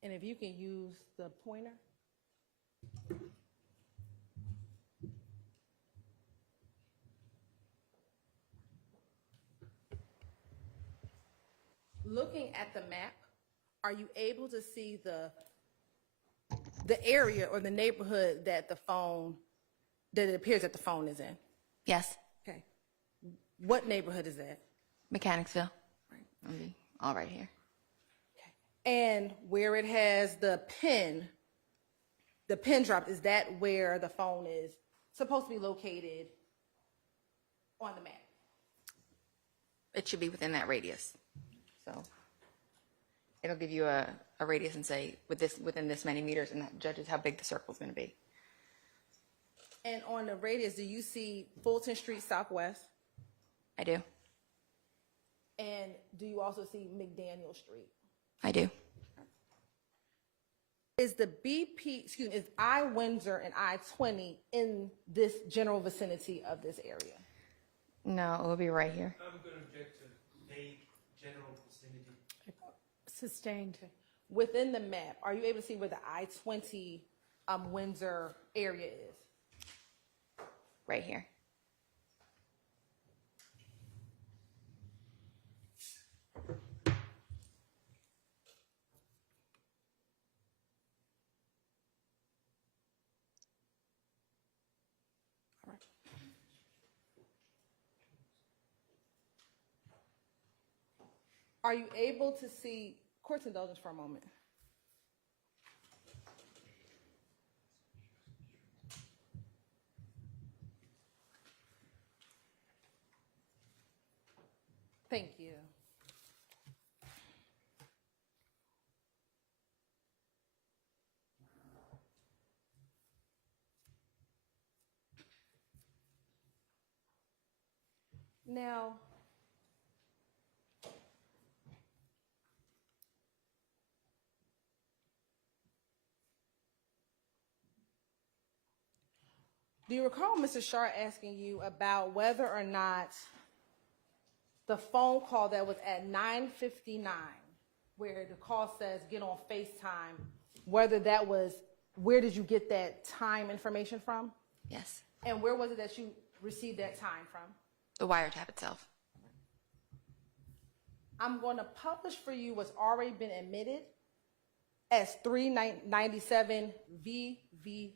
And if you can use the pointer. Looking at the map, are you able to see the area or the neighborhood that it appears that the phone is in? Yes. Okay. What neighborhood is that? Mechanicsville. Right. All right here. And where it has the pin drop, is that where the phone is supposed to be located on the map? It should be within that radius. So it'll give you a radius and say within this many meters, and that judges how big the circle is going to be. And on the radius, do you see Fulton Street Southwest? I do. And do you also see McDaniel Street? I do. Is is I-Windsor and I-20 in this general vicinity of this area? No, it will be right here. I'm going to object to vague general vicinity. Sustained. Within the map, are you able to see where the I-20 Windsor area is? Right here. Are you able to see, court's indulgence for a moment. Thank you. Now, do you recall Mr. Shar asking you about whether or not the phone call that was at 9:59, where the call says get on FaceTime, where did you get that time information from? Yes. And where was it that you received that time from? The wiretap itself. I'm going to publish for you what's already been admitted as 397 VVD,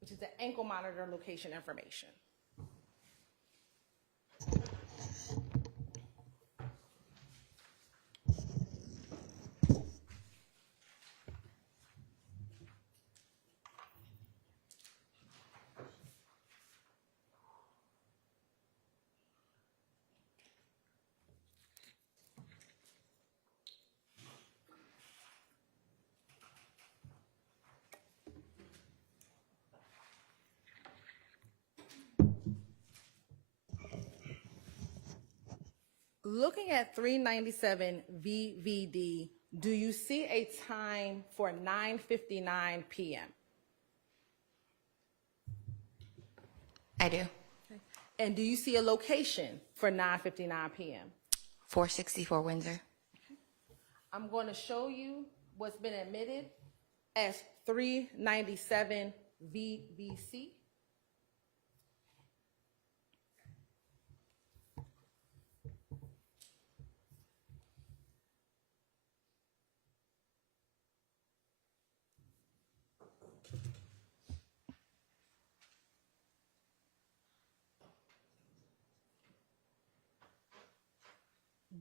which is the ankle monitor location information. Looking at 397 VVD, do you see a time for 9:59 p.m.? I do. Okay. And do you see a location for 9:59 p.m.? 464 Windsor. I'm going to show you what's been admitted as 397 VVC.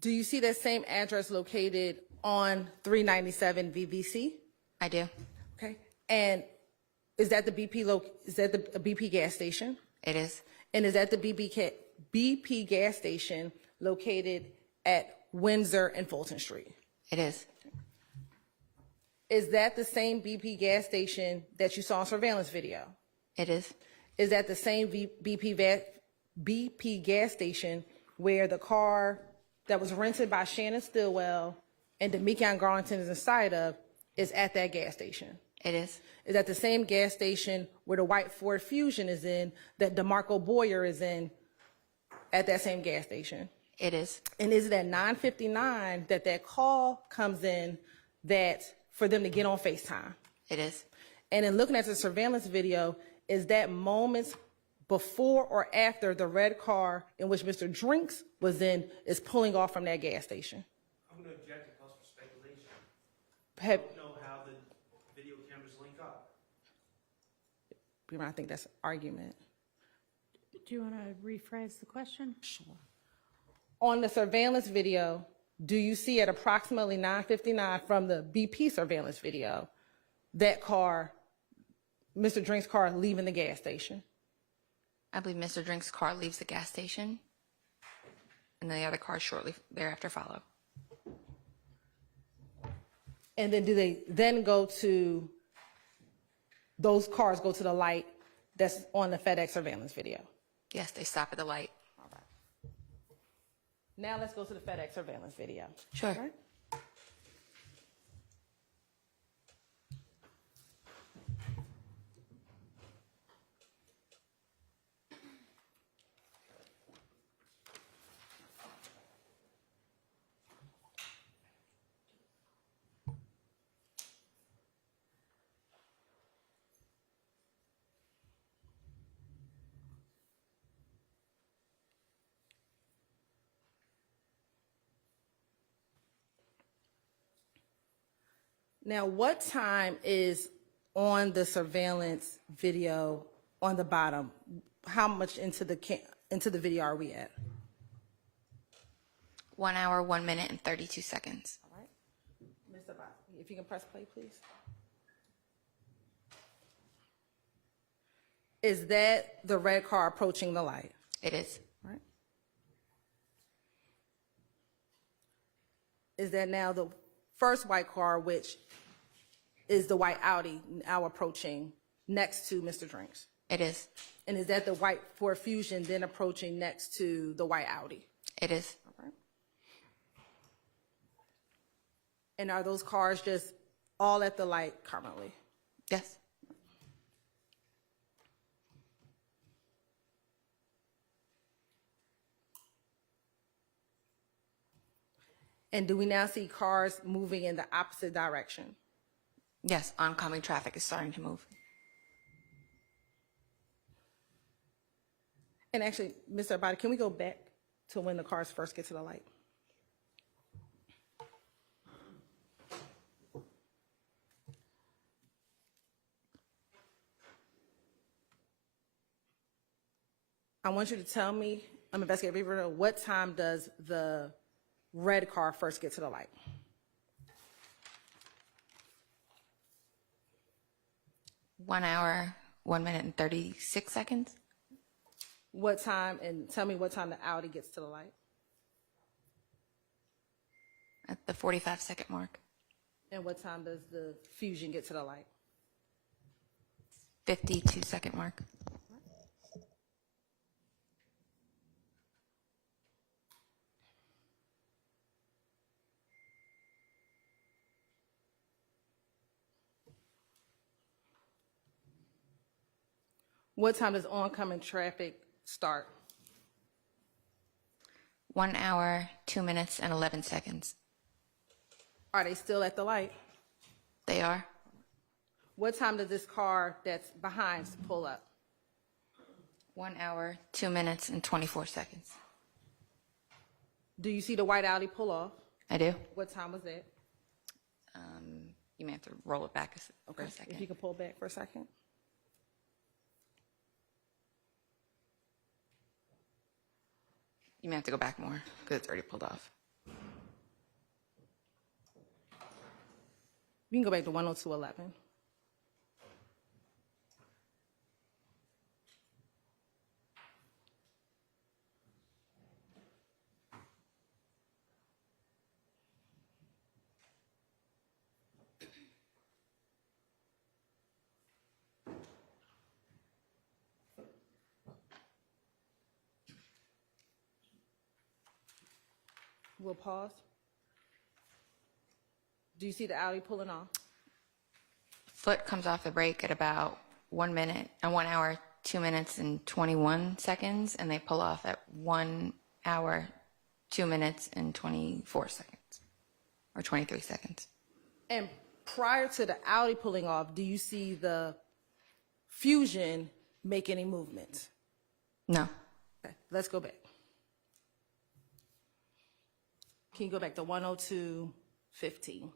Do you see that same address located on 397 VVC? I do. Okay. And is that the is that the BP gas station? It is. And is that the BP gas station located at Windsor and Fulton Street? It is. Is that the same BP gas station that you saw on surveillance video? It is. Is that the same BP gas station where the car that was rented by Shannon Stillwell and Demekion Garlington is inside of is at that gas station? It is. Is that the same gas station where the white Ford Fusion is in, that DeMarco Boyer is in, at that same gas station? It is. And is it at 9:59 that call comes in that for them to get on FaceTime? It is. And in looking at the surveillance video, is that moments before or after the red car in which Mr. Drinks was in is pulling off from that gas station? I'm going to object to cause for speculation. I don't know how the video cameras link up. I think that's an argument. Do you want to rephrase the question? Sure. On the surveillance video, do you see at approximately 9:59 from the BP surveillance video that car, Mr. Drink's car, leaving the gas station? I believe Mr. Drink's car leaves the gas station, and then the other cars shortly thereafter follow. And then do they then go to, those cars go to the light that's on the FedEx surveillance video? Yes, they stop at the light. All right. Now let's go to the FedEx surveillance video. Sure. All right. Now, what time is on the surveillance video on the bottom? How much into the video are we at? 1 hour, 1 minute, and 32 seconds. All right. Mr. Bosky, if you can press play, please. Is that the red car approaching the light? It is. All right. Is that now the first white car, which is the white Audi, now approaching next to Mr. Drinks? It is. And is that the white Ford Fusion then approaching next to the white Audi? It is. All right. And are those cars just all at the light currently? Yes. And do we now see cars moving in the opposite direction? Yes, oncoming traffic is starting to move. And actually, Mr. Abadi, can we go back to when the cars first get to the light? I want you to tell me, I'm investigating what time does the red car first get to the light? One hour, 1 minute, and 36 seconds. What time, and tell me what time the Audi gets to the light? At the 45-second mark. And what time does the Fusion get to the light? 52-second mark. What time does oncoming traffic start? 1 hour, 2 minutes, and 11 seconds. Are they still at the light? They are. What time does this car that's behind pull up? 1 hour, 2 minutes, and 24 seconds. Do you see the white Audi pull off? I do. What time was that? You may have to roll it back for Okay, a second. if you could pull back for a second. You may have to go back more because it's already pulled off. You can go back to 10211. We'll pause. Do you see the Audi pulling off? Foot comes off the brake at about 1 minute, 1 hour, 2 minutes and 21 seconds, and they pull off at 1 hour, 2 minutes and 24 seconds, or 23 seconds. And prior to the Audi pulling off, do you see the Fusion make any movement? No. Okay, let's go back. Can you go back to 102:15?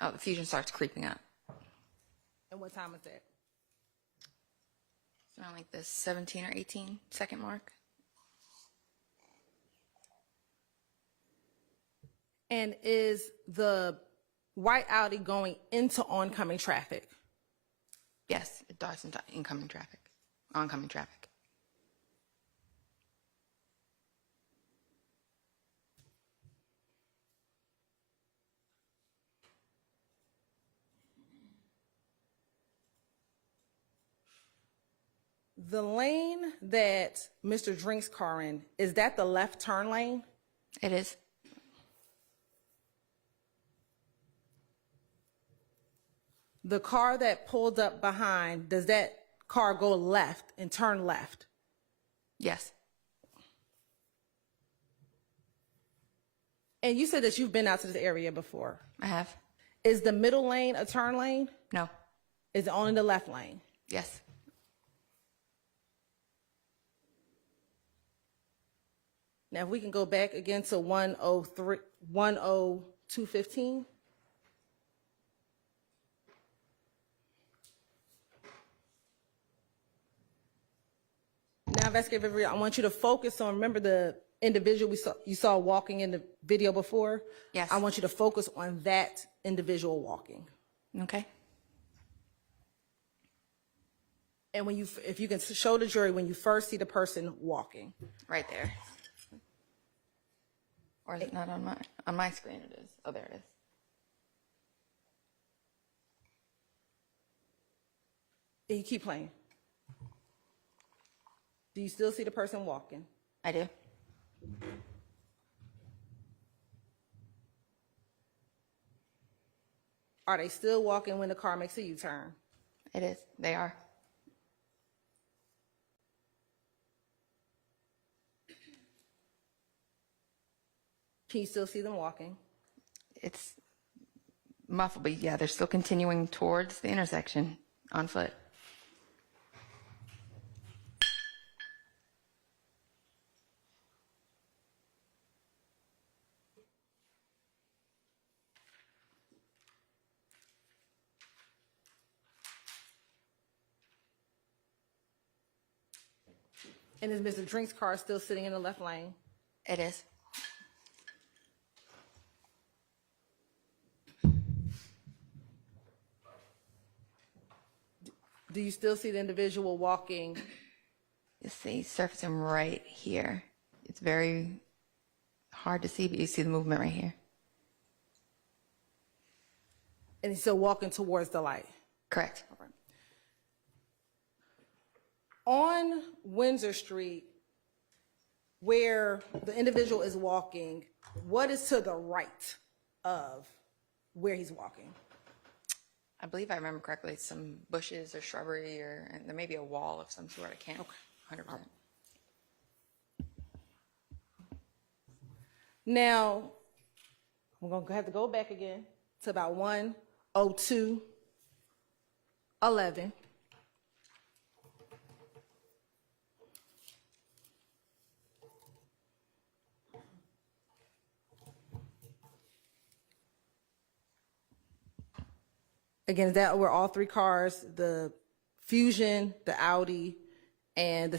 Oh, the Fusion starts creeping up. And what time is that? It's around like the 17 or 18 second mark. And is the white Audi going into oncoming traffic? Yes, it dives into incoming traffic, oncoming traffic. The lane that Mr. Drink's car in, is that the left turn lane? It is. The car that pulled up behind, does that car go left and turn left? Yes. And you said that you've been out to this area before. I have. Is the middle lane a turn lane? No. Is it only the left lane? Yes. Now, if we can go back again to 102:15. Now, investigative review, I want you to focus on, remember the individual you saw walking in the video before? Yes. I want you to focus on that individual walking. Okay. And when if you can show the jury when you first see the person walking. Right there. Or is it not on my screen? It is. Oh, there it is. And you keep playing. Do you still see the person walking? I do. Are they still walking when the car makes a U-turn? It is. They are. Can you still see them walking? It's muffled, but yeah, they're still continuing towards the intersection on foot. And is Mr. Drink's car still sitting in the left lane? It is. Do you still see the individual walking? You see, surfacing right here. It's very hard to see, but you see the movement right here. And he's still walking towards the light? Correct. On Windsor Street, where the individual is walking, what is to the right of where he's walking? I believe I remember correctly, some bushes or shrubbery, and there may be a wall of some sort. I can't 100%. Now, we're going to have to go back again to about 1:02:11. Again, is that where all three cars, the Fusion, the Audi, and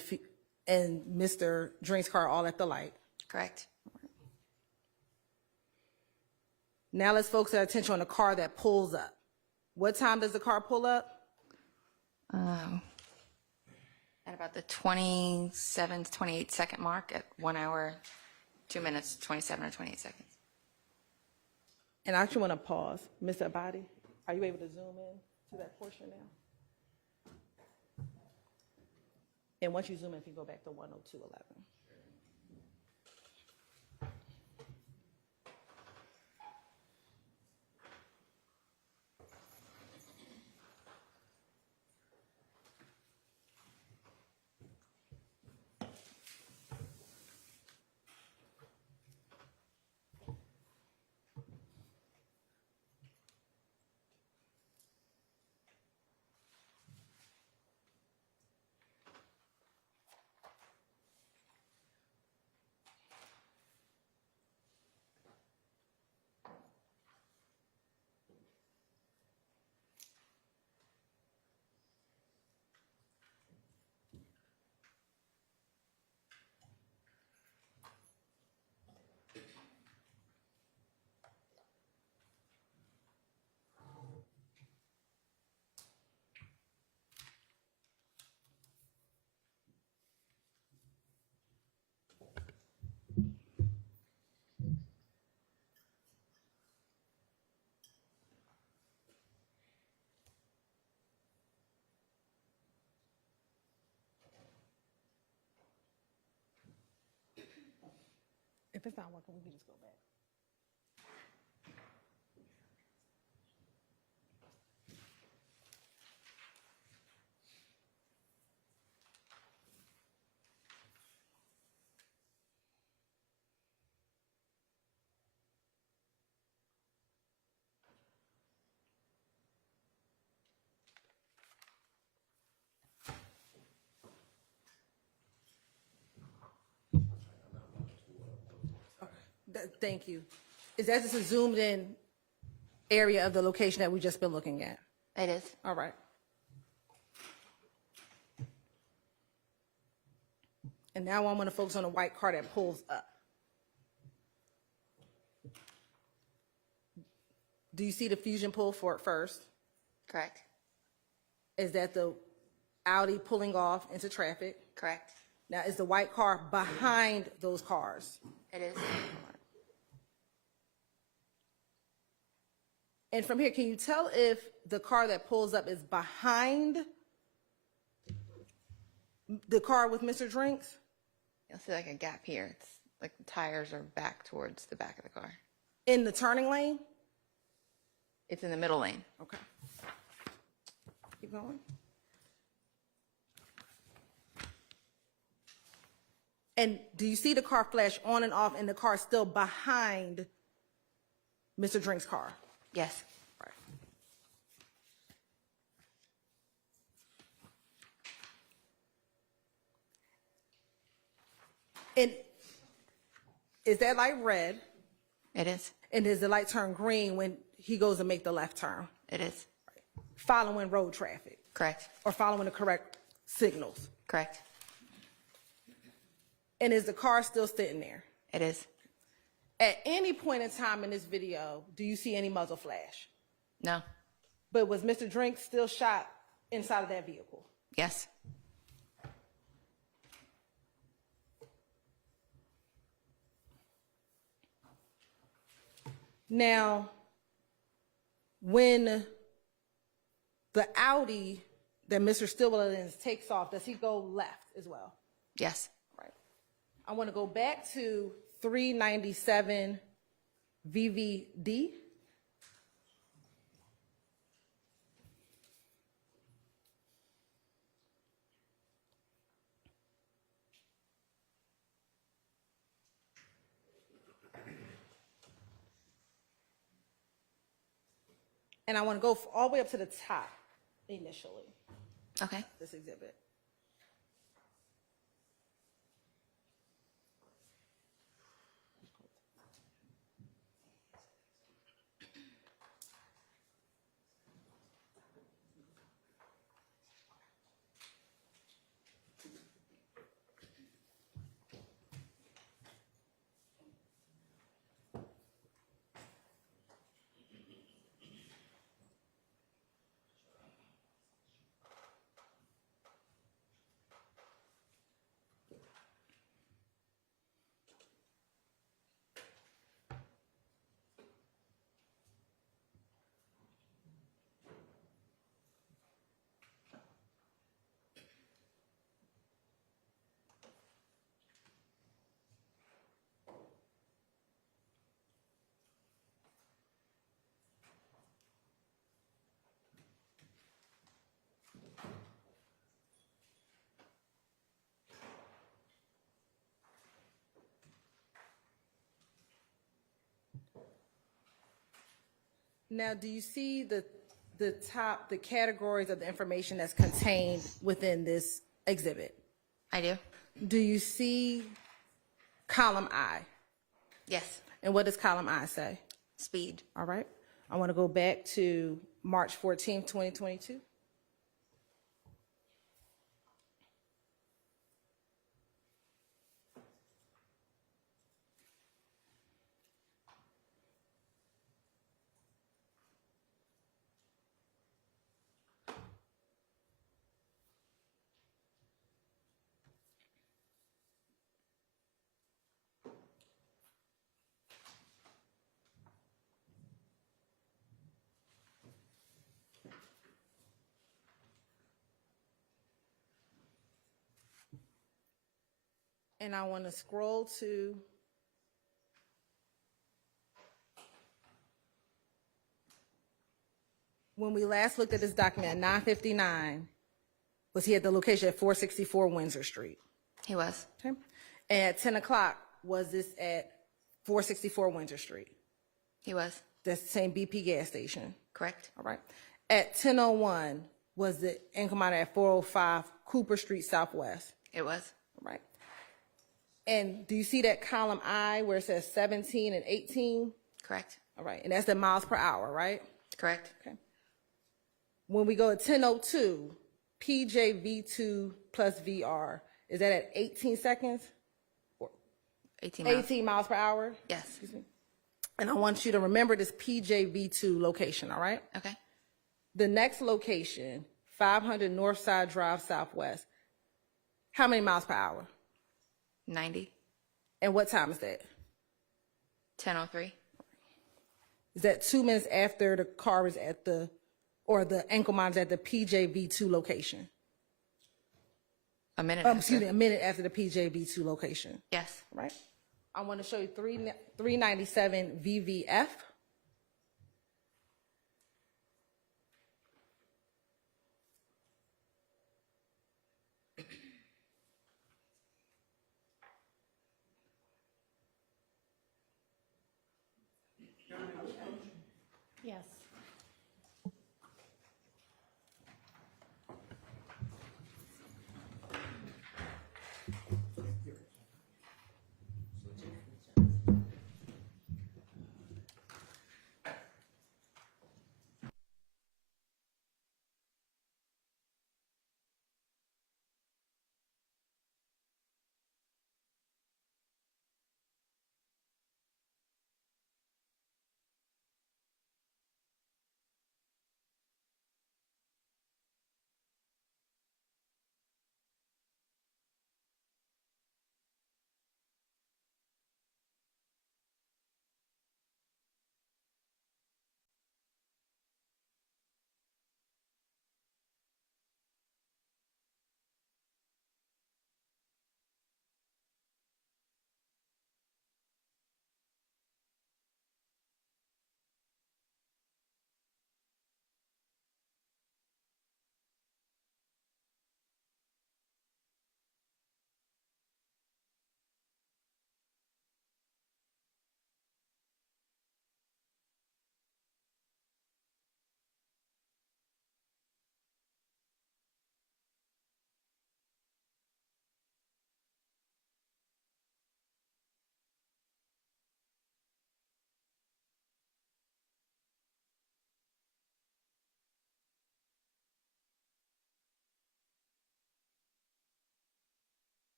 and Mr. Drink's car all at the light. Correct. Now let's focus our attention on the car that pulls up. What time does the car pull up? At about the 27 to 28 second mark at 1 hour, 2 minutes, 27 or 28 seconds. And I actually want to pause. Mr. Abadi, are you able to zoom in to that portion now? And once you zoom in, if you go back to 102.11. If it's not working, we can just go back. Thank you. Is that just a zoomed in area of the location that we've just been looking at? It is. All right. And now I'm going to focus on the white car that pulls up. Do you see the Fusion pull for it first? Correct. Is that the Audi pulling off into traffic? Correct. Now, is the white car behind those cars? It is. And from here, can you tell if the car that pulls up is behind the car with Mr. Drinks? You'll see like a gap here. It's like the tires are back towards the back of the car. In the turning lane? It's in the middle lane. Okay. Keep going. And do you see the car flash on and off and the car still behind Mr. Drink's car? Yes. Right. And is that light red? It is. And does the light turn green when he goes to make the left turn? It is. Following road traffic Correct. or following the correct signals? Correct. And is the car still sitting there? It is. At any point in time in this video, do you see any muzzle flash? No. But was Mr. Drink still shot inside of that vehicle? Yes. Now, when the Audi that Mr. Stillwell takes off, does he go left as well? Yes. Right. I want to go back to 397 VVD. And I want to go all the way up to the top initially, Okay. this exhibit. Now, do you see the categories of the information that's contained within this exhibit? I do. Do you see column I? Yes. And what does column I say? Speed. All right. I want to go back to March 14th, 2022. And I want to scroll to when we last looked at this document at 9:59, was he at the location at 464 Windsor Street? He was. Okay. And at 10 o'clock, was this at 464 Windsor Street? He was. That's the same BP gas station. Correct. All right. At 10:01, was the encounter at 405 Cooper Street Southwest? It was. All right. And do you see that column I where it says 17 and 18? Correct. All right. And that's the miles per hour, right? Correct. Okay. When we go at 10:02, PJV2 plus VR, is that at 18 seconds? 18 miles. 18 miles per hour? Yes. Excuse me. And I want you to remember this PJV2 location, all right? Okay. The next location, 500 Northside Drive Southwest, how many miles per hour? 90. And what time is that? 10:03. Is that 2 minutes after the car is at the, or the ankle monitor at the PJV2 location? A minute. Excuse me, a minute after the PJV2 location, Yes. right? I want to show you 397 VVF. Yes.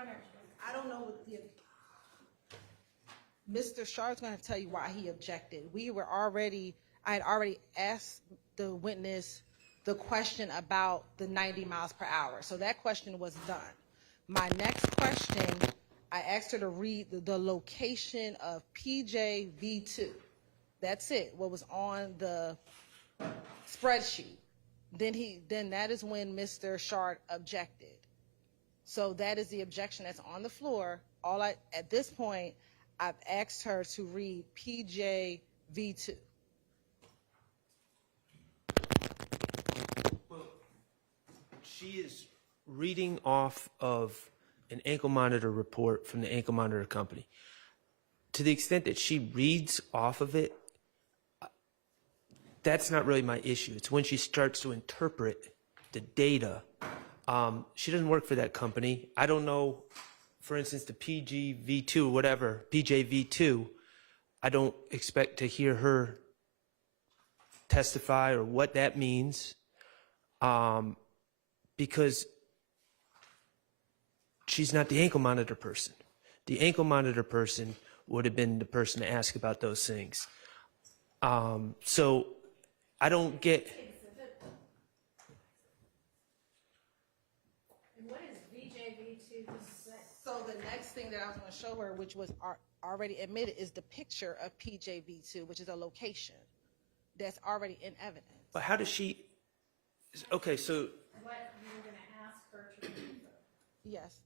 I don't know what Mr. Sharp's going to tell you why he objected. I had already asked the witness the question about the 90 miles per hour. So that question was done. My next question, I asked her to read the location of PJV2. That's it, what was on the spreadsheet. Then that is when Mr. Sharp objected. So that is the objection that's on the floor. At this point, I've asked her to read PJV2. Well, she is reading off of an ankle monitor report from the ankle monitor company. To the extent that she reads off of it, that's not really my issue. It's when she starts to interpret the data. She doesn't work for that company. I don't know, for instance, the PGV2 or whatever, PJV2, I don't expect to hear her testify or what that means, because she's not the ankle monitor person. The ankle monitor person would have been the person to ask about those things. So I don't get... And what is VJV2 say? So the next thing that I was going to show her, which was already admitted, is the picture of PJV2, which is a location that's already in evidence. But how does she... Okay, so... What you're going to ask her to read? Yes.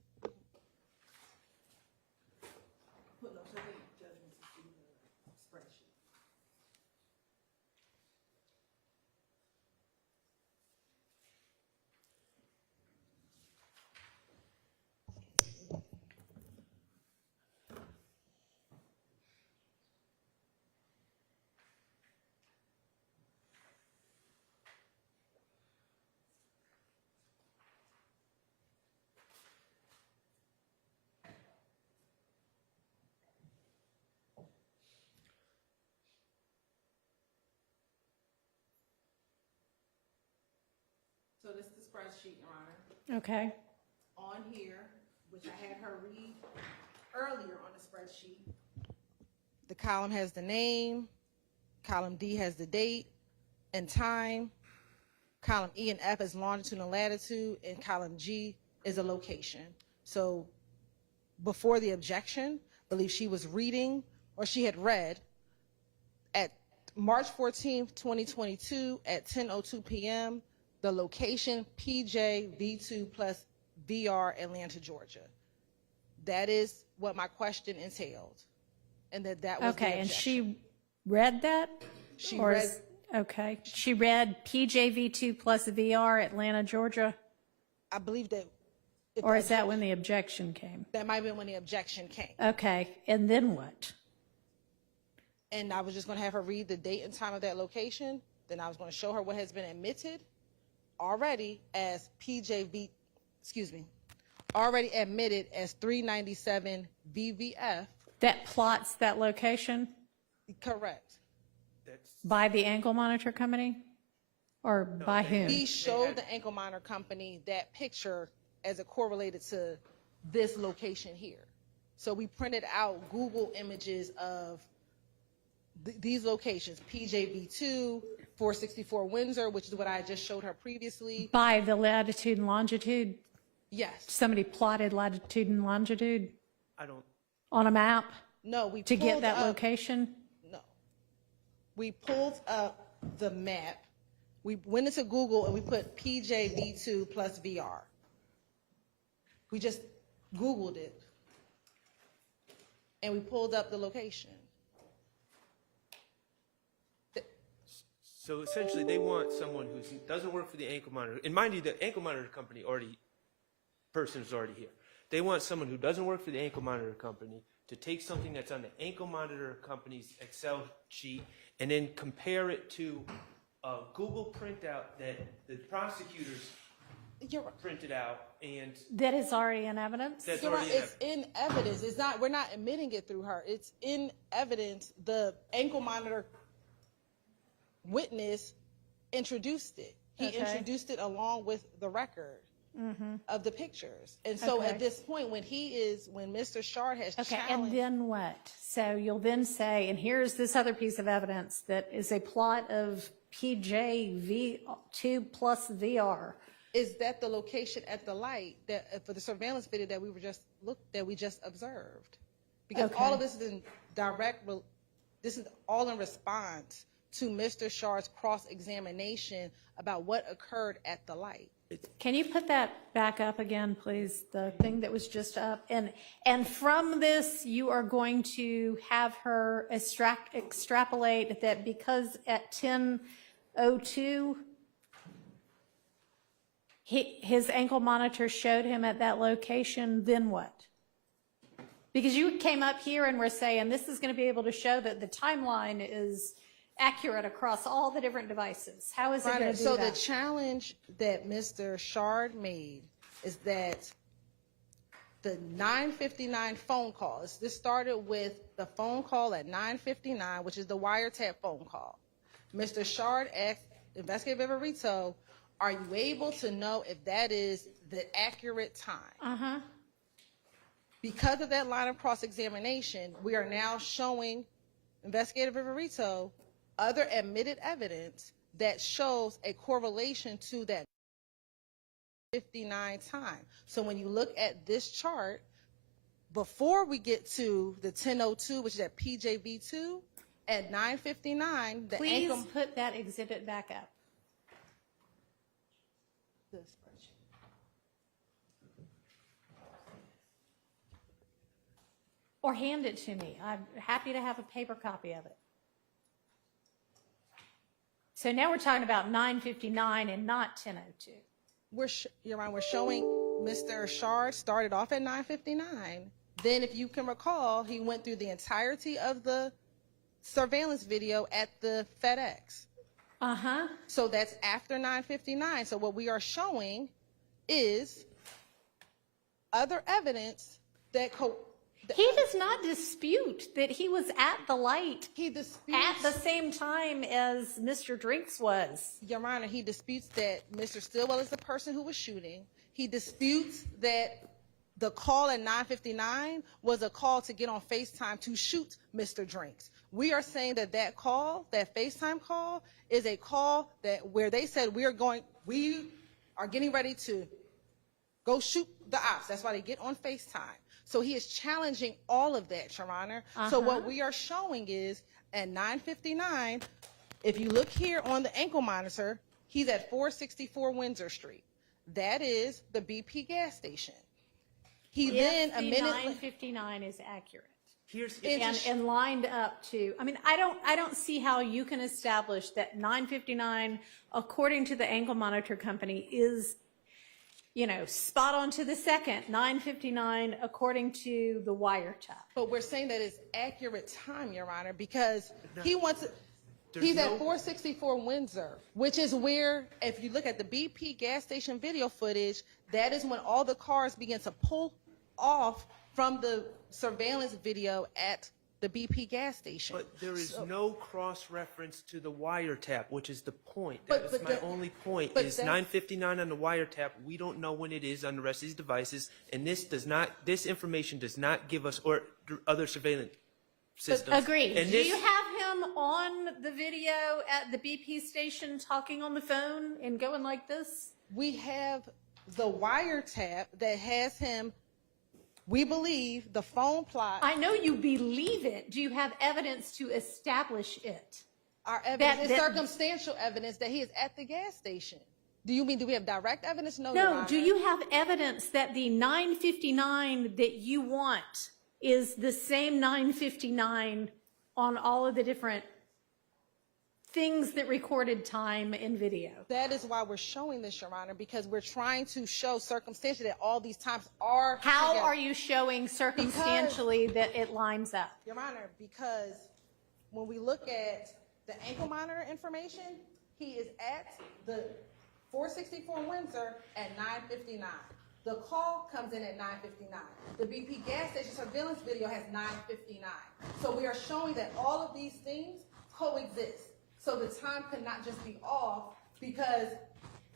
So this is the spreadsheet, Your Honor. Okay. On here, which I had her read earlier on the spreadsheet, the column has the name, column D has the date and time, column E and F is longitude and latitude, and column G is a location. So before the objection, I believe she was reading, or she had read, at March 14th, 2022 at 10:02 p.m., the location PJV2 plus VR, Atlanta, Georgia. That is what my question entailed. And that was the Okay, and objection. she read that? She Or read, is- Okay. She read PJV2 plus VR, Atlanta, Georgia? I believe that. if Or the is that objection- when the objection came? That might have been when the objection came. Okay, and then what? And I was just going to have her read the date and time of that location. Then I was going to show her what has been admitted already as already admitted as 397 VVF. That plots that location Correct. by the ankle monitor company? Or by whom? He showed the ankle monitor company that picture as it correlated to this location here. So we printed out Google images of these locations, PJV2, 464 Windsor, which is what I just showed her previously. By the latitude and longitude? Yes. Somebody plotted latitude and longitude I don't... on a map No, we to get pulled that up- location? No. We pulled up the map. We went into Google and we put PJV2 plus VR. We just Googled it. And we pulled up the location. So essentially, they want someone who doesn't work for the ankle monitor. And mind you, the ankle monitor company person is already here. They want someone who doesn't work for the ankle monitor company to take something that's on the ankle monitor company's Excel sheet and then compare it to a Google printout that the prosecutors You're right. printed out, and That is already in evidence? that's You're right. already in It's in evidence. It's not. We're not admitting it through her. It's in evidence. The ankle monitor witness introduced it. He Okay. introduced it along with the record. of the pictures. And so Okay. at this point, when Mr. Shard has Okay, and challenged, then what? So you'll then say, and here's this other piece of evidence that is a plot of PJV2 plus VR. is that the location at the light that for the surveillance video that we just observed? Because all of this is in this is all in response to Mr. Shard's cross-examination about what occurred at the light. Can you put that back up again, please? The thing that was just up. And from this, you are going to have her extrapolate that because at 10:02, his ankle monitor showed him at that location, then what? Because you came up here and were saying this is going to be able to show that the timeline is accurate across all the different devices. How is it going to do So that? the challenge that Mr. Shard made is that the 9:59 phone call, this started with the phone call at 9:59, which is the wiretap phone call. Mr. Shard asked Investigator Viverito, are you able to know if that is the accurate time? Because of that line of cross-examination, we are now showing Investigator Viverito other admitted evidence that shows a correlation to that 59 time. So when you look at this chart, before we get to the 10:02, which is at PJV2, at 9:59, the Please ankle... put that exhibit back up. Or hand it to me. I'm happy to have a paper copy of it. So now we're talking about 9:59 and not 10:02. Your Honor, we're showing Mr. Shard started off at 9:59. Then, if you can recall, he went through the entirety of the surveillance video at the FedEx. So that's after 9:59. So what we are showing is other evidence that he does not dispute that he was at the light he disputes at the same time as Mr. Drinks was. Your Honor, he disputes that Mr. Stillwell is the person who was shooting. He disputes that the call at 9:59 was a call to get on FaceTime to shoot Mr. Drinks. We are saying that that call, that FaceTime call, is a call where they said we are getting ready to go shoot the ops. That's why they get on FaceTime. So he is challenging all of that, Your Honor. So what we are showing is at 9:59, if you look here on the ankle monitor, he's at 464 Windsor Street. That is the BP gas station. He then a minute 9:59 is accurate. Here's And lined up to, I mean, I don't see how you can establish that 9:59, according to the ankle monitor company, is, spot on to the second. 9:59, according to the wiretap. But we're saying that it's accurate time, Your Honor, because he's at 464 Windsor, which is where, if you look at the BP gas station video footage, that is when all the cars begin to pull off from the surveillance video at the BP gas station. But there is no cross-reference to the wiretap, which is the point. That is my only point, is 9:59 on the wiretap. We don't know when it is on the rest of these devices, and this information does not give us, or other surveillance systems. Agreed. And Do you have him on the video at the BP station talking on the phone and going like this? We have the wiretap that has him, we believe, the phone plot. I know you believe it. Do you have evidence to establish it? Our evidence is circumstantial evidence that he is at the gas station. Do we have direct evidence? No, Your No. Honor. Do you have evidence that the 9:59 that you want is the same 9:59 on all of the different things that recorded time in video? That is why we're showing this, Your Honor, because we're trying to show circumstantially that all these times are How together. are you showing circumstantially that it lines up? Your Honor, because when we look at the ankle monitor information, he is at the 464 Windsor at 9:59. The call comes in at 9:59. The BP gas station surveillance video has 9:59. So we are showing that all of these things coexist. So the time could not just be off because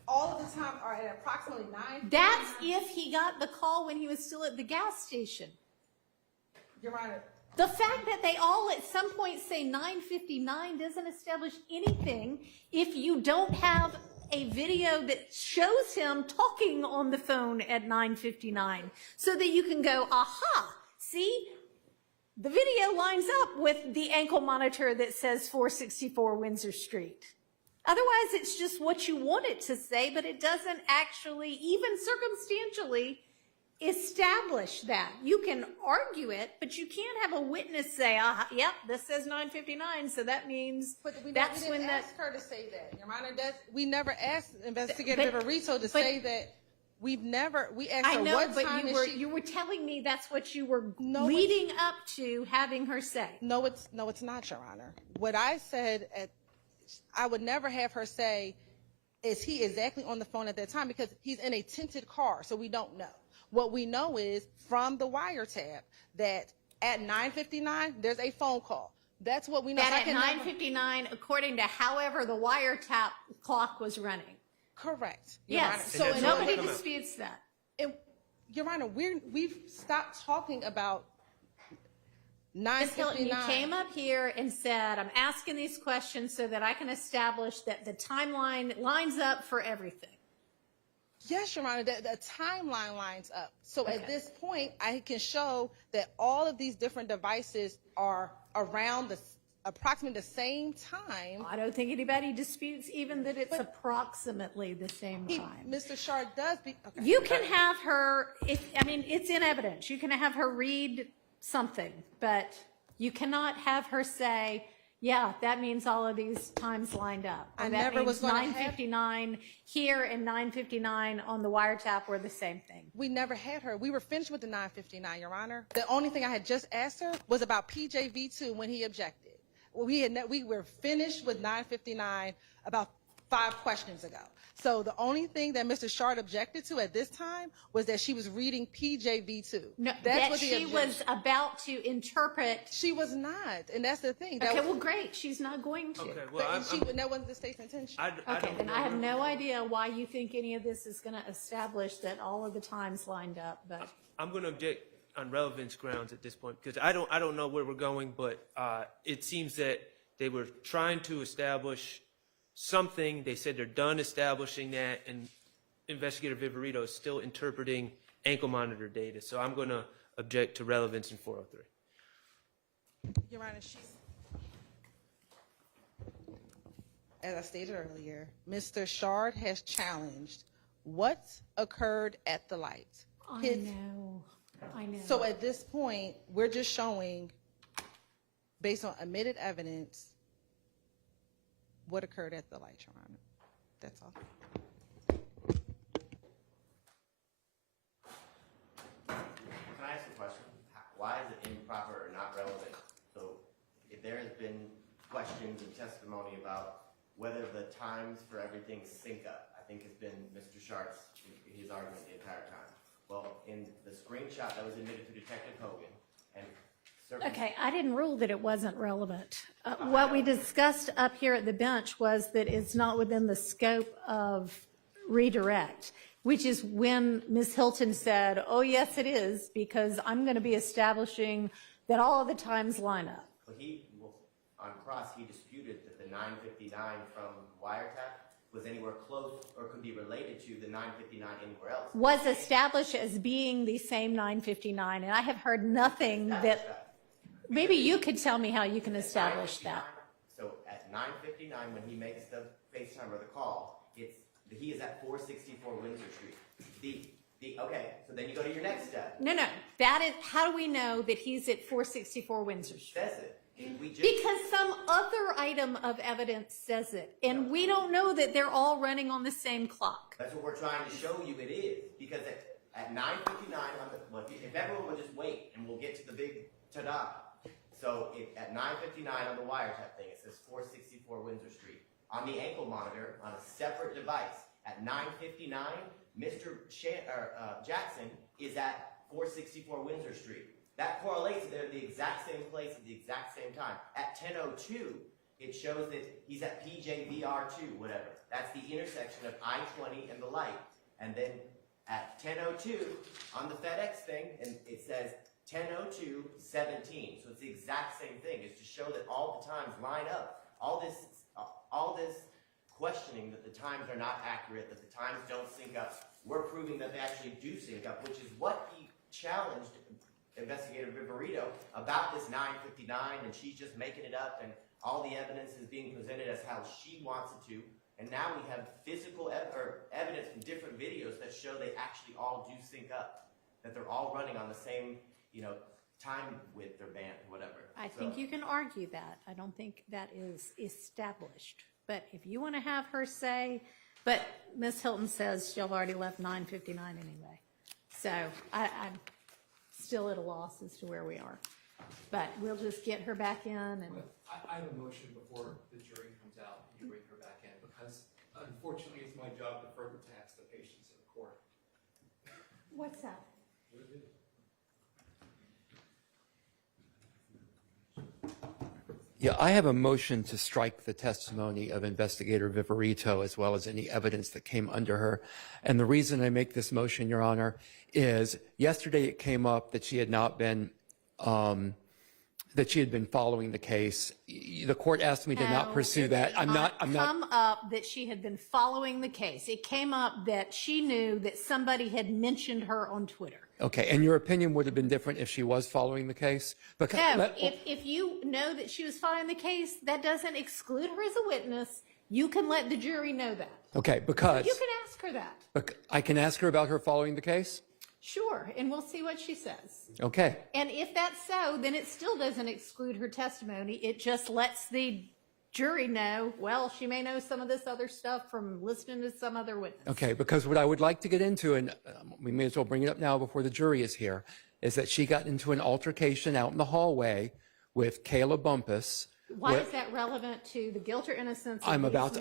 all of the time are at approximately 9. That's if he got the call when he was still at the gas station. Your Honor, The fact that they all at some point say 9:59 doesn't establish anything if you don't have a video that shows him talking on the phone at 9:59 so that you can go, aha, see, the video lines up with the ankle monitor that says 464 Windsor Street. Otherwise, it's just what you want it to say, but it doesn't actually, even circumstantially, establish that. You can argue it, but you can't have a witness say, yep, this says 9:59, so that means but we that's didn't when that... ask her to say that, Your Honor. We never asked Investigator But- Viverito to but- say that. We asked I her know, what but time you were telling me that's what you were No, leading up to having her say. No, it's not, Your Honor. What I said, I would never have her say, is he exactly on the phone at that time? Because he's in a tinted car, so we don't know. What we know is from the wiretap that at 9:59, there's a phone call. That's what we know. That at 9:59, according to however the wiretap clock was running. Correct. Your Honor. Yes, And that's all nobody that come out. disputes that. Your Honor, we've stopped talking about Ms. Hilton, 9:59. you came up here and said, I'm asking these questions so that I can establish that the timeline lines up for everything. Yes, Your Honor, the timeline lines up. So Okay. at this point, I can show that all of these different devices are around approximately the same time. I don't think anybody disputes even that it's approximately the same time. Mr. Shard does. Okay. You can have her, it's in evidence. You can have her read something, but you cannot have her say, yeah, that means all of these times lined up. Or I that never was means gonna have- 9:59 here and 9:59 on the wiretap were the same thing. We never had her. We were finished with the 9:59, Your Honor. The only thing I had just asked her was about PJV2 when he objected. Well, we were finished with 9:59 about 5 questions ago. So the only thing that Mr. Shard objected to at this time was that she was reading PJV2. No, That's that what the she was objection. about to interpret. She was not, and that's the thing. That Okay, was, well, great. She's not going to. Okay, but, well, and that wasn't the state's intention. I Okay, don't then know. I have no idea why you think any of this is going to establish that all of the times lined up, but. I'm going to object on relevance grounds at this point because I don't know where we're going, but it seems that they were trying to establish something. They said they're done establishing that, and Investigator Viverito is still interpreting ankle monitor data. So I'm going to object to relevance in 403. Your Honor, as I stated earlier, Mr. Shard has challenged what occurred at the light. I know. So at this point, we're just showing, based on admitted evidence, what occurred at the light, Your Honor. That's all. Can I ask a question? Why is it improper or not relevant? So if there has been questions and testimony about whether the times for everything sync up, I think has been Mr. Sharp's, his argument the entire time. Well, in the screenshot that was admitted to Detective Hogan, and Okay, I didn't rule that it wasn't relevant. What we discussed up here at the bench was that it's not within the scope of redirect, which is when Ms. Hilton said, oh, yes, it is, because I'm going to be establishing that all of the times line up. But on cross, he disputed that the 959 from wiretap was anywhere close or could be related to the 959 anywhere else. Was established as being the same 959, and I have heard nothing that, maybe you could tell me how you can establish that. So at 9:59, when he makes the FaceTime or the call, he is at 464 Windsor Street. Okay, so then you go to your next step. No, that is, how do we know that he's at 464 Windsor Street? Says it. Because some other item of evidence says it, and we don't know that they're all running on the same clock. That's what we're trying to show you it is. Because at 9:59, if everyone would just wait, and we'll get to the big ta-da. So at 9:59 on the wiretap thing, it says 464 Windsor Street. On the ankle monitor, on a separate device, at 9:59, Mr. Jackson is at 464 Windsor Street. That correlates. They're the exact same place at the exact same time. At 10:02, it shows that he's at PJVR2, whatever. That's the intersection of I-20 and the light. And then at 10:02 on the FedEx thing, and it says 10:02:17. So it's the exact same thing. It's to show that all the times line up. All this questioning that the times are not accurate, that the times don't sync up. We're proving that they actually do sync up, which is what he challenged Investigator Viverito about this 9:59, and she's just making it up, and all the evidence is being presented as how she wants it to. And now we have physical evidence from different videos that show they actually all do sync up, that they're all running on the same, time width or band or whatever. I think you can argue that. I don't think that is established. But if you want to have her say, but Ms. Hilton says she'll have already left 9:59 anyway. So I'm still at a loss as to where we are. But we'll just get her back in and. I have a motion before the jury comes out, you bring her back in, because unfortunately it's my job to further tax the patience of the court. What's that? Yeah, I have a motion to strike the testimony of Investigator Viverito as well as any evidence that came under her. And the reason I make this motion, Your Honor, is yesterday it came up that she had not been, that she had been following the case. The court asked me to not pursue that. I'm not. Come up that she had been following the case. It came up that she knew that somebody had mentioned her on Twitter. Okay, and your opinion would have been different if she was following the case? Because, No, if you know that she was following the case, that doesn't exclude her as a witness. You can let the jury know that. okay, because You can ask her that. I can ask her about her following the case? Sure, and we'll see what she says. Okay. And if that's so, then it still doesn't exclude her testimony. It just lets the jury know, well, she may know some of this other stuff from listening to some other witness. Okay, because what I would like to get into, and we may as well bring it up now before the jury is here, is that she got into an altercation out in the hallway with Kayla Bumpus. Why is that relevant to the guilt or innocence? I'm about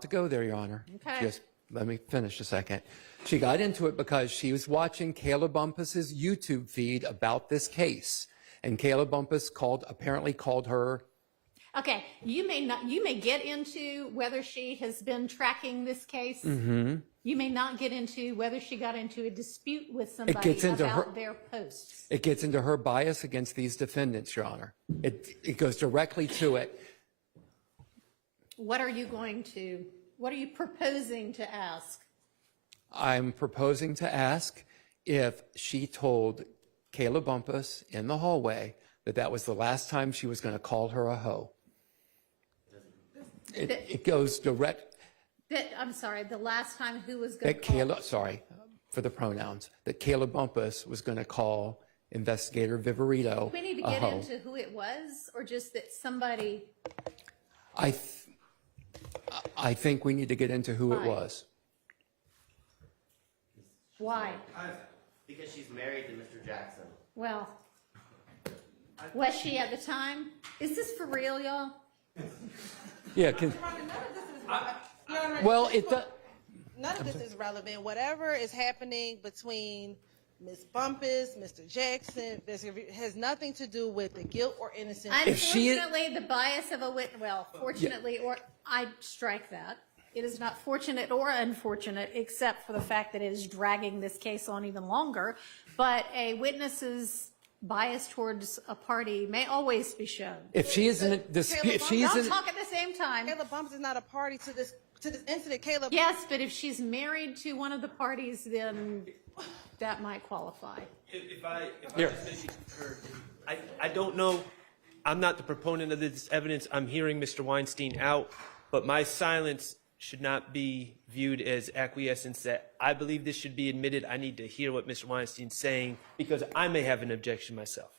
to go there, Your Honor. Okay. Just let me finish a second. She got into it because she was watching Kayla Bumpus's YouTube feed about this case, and Kayla Bumpus apparently called her. Okay, you may get into whether she has been tracking this case. Mm-hmm. You may not get into whether she got into a dispute with somebody about their posts. It gets into her bias against these defendants, Your Honor. It goes directly to it. What are you proposing to ask? I'm proposing to ask if she told Kayla Bumpus in the hallway that that was the last time she was going to call her a hoe. It goes direct. I'm sorry, the last time who was going That to call? Kayla, sorry for the pronouns, that Kayla Bumpus was going to call Investigator Viverito Do we need to a get hoe. into who it was, or just that somebody? I think we need to get into who it Why? was. Why? Because she's married to Mr. Jackson. Well, was she at the time? Is this for real, y'all? Yeah. Well, None of this is relevant. Whatever is happening between Ms. Bumpus, Mr. Jackson, has nothing to do with the guilt or innocence. Unfortunately, the bias of a witness, well, fortunately, or I strike that. It is not fortunate or unfortunate, except for the fact that it is dragging this case on even longer. But a witness's bias towards a party may always be shown. if she is in a dispute, if she is Don't in, talk at the same time. Kayla Bumpus is not a party to this incident. Kayla. Yes, but if she's married to one of the parties, then that might qualify. If I just maybe heard, I don't know, I'm not the proponent of this evidence. I'm hearing Mr. Weinstein out, but my silence should not be viewed as acquiescence that I believe this should be admitted. I need to hear what Mr. Weinstein's saying because I may have an objection myself.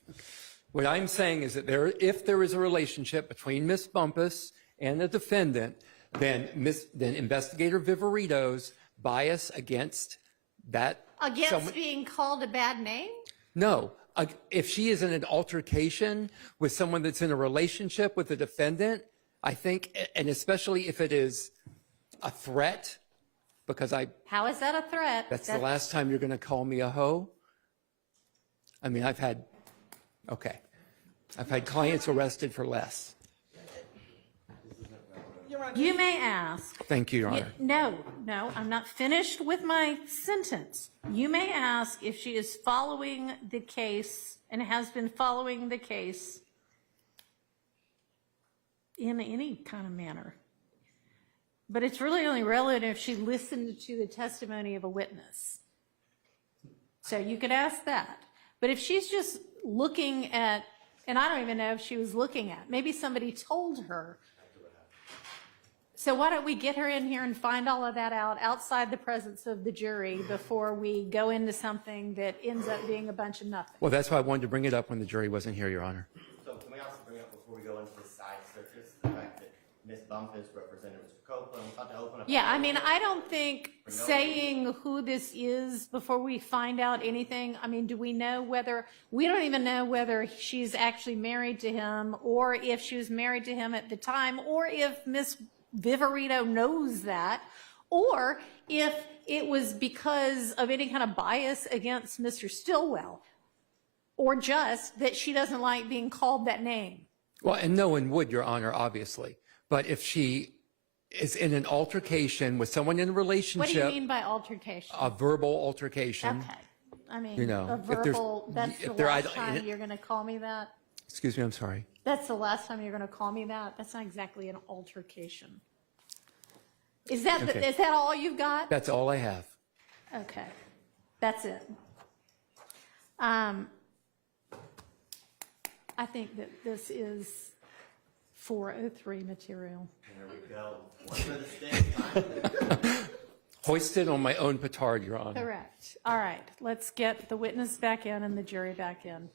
what I'm saying is that if there is a relationship between Ms. Bumpus and the defendant, then Investigator Viverito's bias against that. Against being called a bad name? No. If she is in an altercation with someone that's in a relationship with the defendant, I think, and especially if it is a threat, because How is that a threat? that's the last time you're going to call me a hoe. I mean, I've had clients arrested for less. Your Honor, You may ask. Thank you, Your Honor. No, I'm not finished with my sentence. You may ask if she is following the case and has been following the case in any kind of manner. But it's really only relevant if she listened to the testimony of a witness. So you could ask that. But if she's just looking at, and I don't even know if she was looking at, maybe somebody told her. So why don't we get her in here and find all of that out outside the presence of the jury before we go into something that ends up being a bunch of nothing? Well, that's why I wanted to bring it up when the jury wasn't here, Your Honor. So can we also bring up, before we go into the side searches, the fact that Ms. Bumpus represented Mr. Copeland, we thought to open up. Yeah, I mean, I don't think saying who this is before we find out anything, I mean, do we know whether, we don't even know whether she's actually married to him or if she was married to him at the time or if Ms. Viverito knows that or if it was because of any kind of bias against Mr. Stillwell or just that she doesn't like being called that name. Well, and no one would, Your Honor, obviously. But if she is in an altercation with someone in a relationship. What do you mean by altercation? A verbal altercation. Okay. I mean, You know, a if there's- verbal, that's the if there- last time you're going to call me that? Excuse me, I'm sorry. That's the last time you're going to call me that? That's not exactly an altercation. Is that, Okay. is that all you've got? That's all I have. Okay. That's it. I think that this is 403 material. There we go. One for the stick. Hoisted on my own petard, Your Honor. Correct. All right. Let's get the witness back in and the jury back in.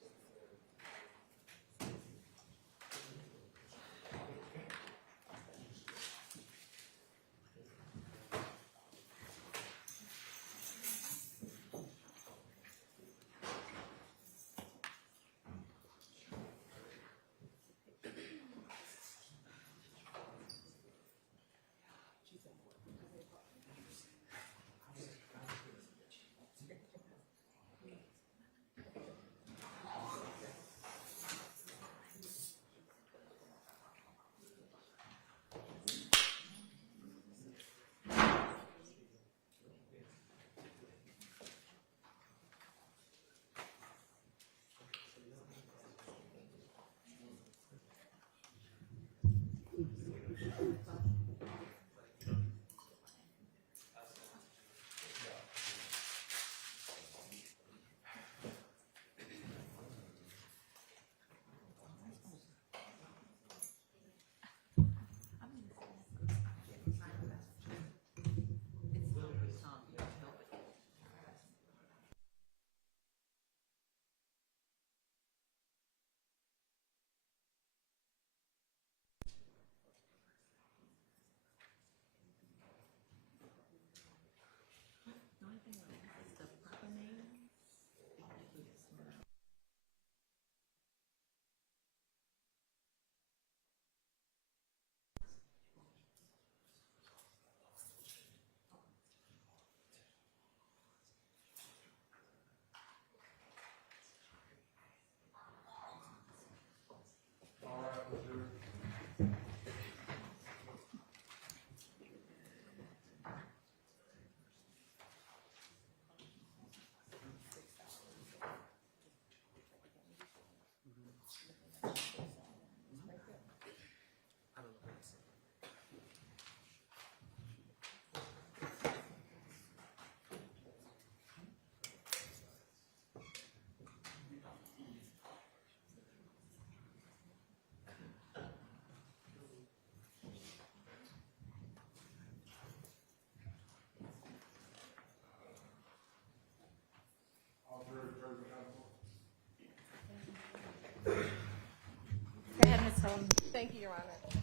Go ahead, Ms. Holden. Thank you, Your Honor.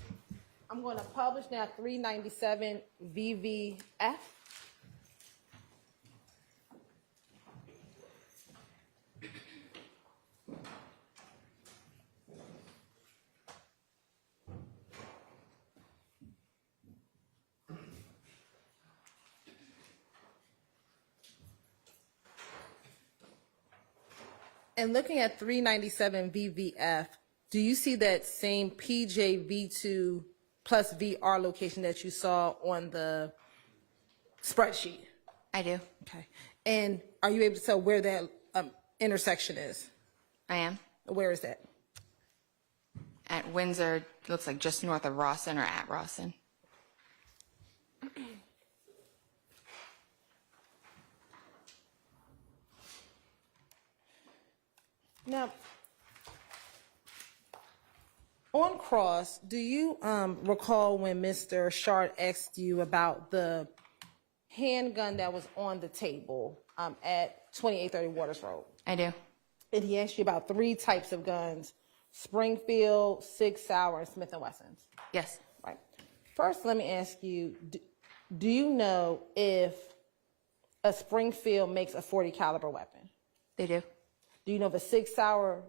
I'm going to publish now 397 VVF. And looking at 397 VVF, do you see that same PJV2 plus VR location that you saw on the spreadsheet? I do. Okay. And are you able to tell where that intersection is? I am. Where is that? At Windsor, looks like just north of Rawson or at Rawson. Now, on cross, do you recall when Mr. Shard asked you about the handgun that was on the table at 2830 Waters Road? I do. And he asked you about 3 types of guns: Springfield, Sig Sauer, and Smith & Wessons. Yes. Right. First, let me ask you, do you know if a Springfield makes a .40 caliber weapon? They do. Do you know if a Sig Sauer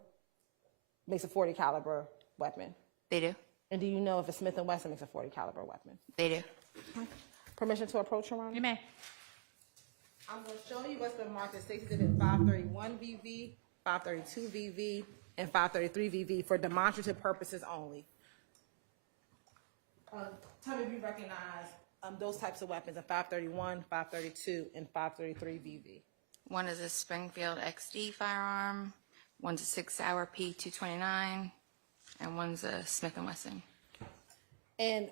makes a .40 caliber weapon? They do. And do you know if a Smith & Wesson makes a .40 caliber weapon? They do. Permission to approach, Your Honor? You may. I'm going to show you what's been marked as State Exhibit 531 VV, 532 VV, and 533 VV for demonstrative purposes only. Tell me if you recognize those types of weapons in 531, 532, and 533 VV. One is a Springfield XD firearm, one's a Sig Sauer P229, and one's a Smith & Wesson. And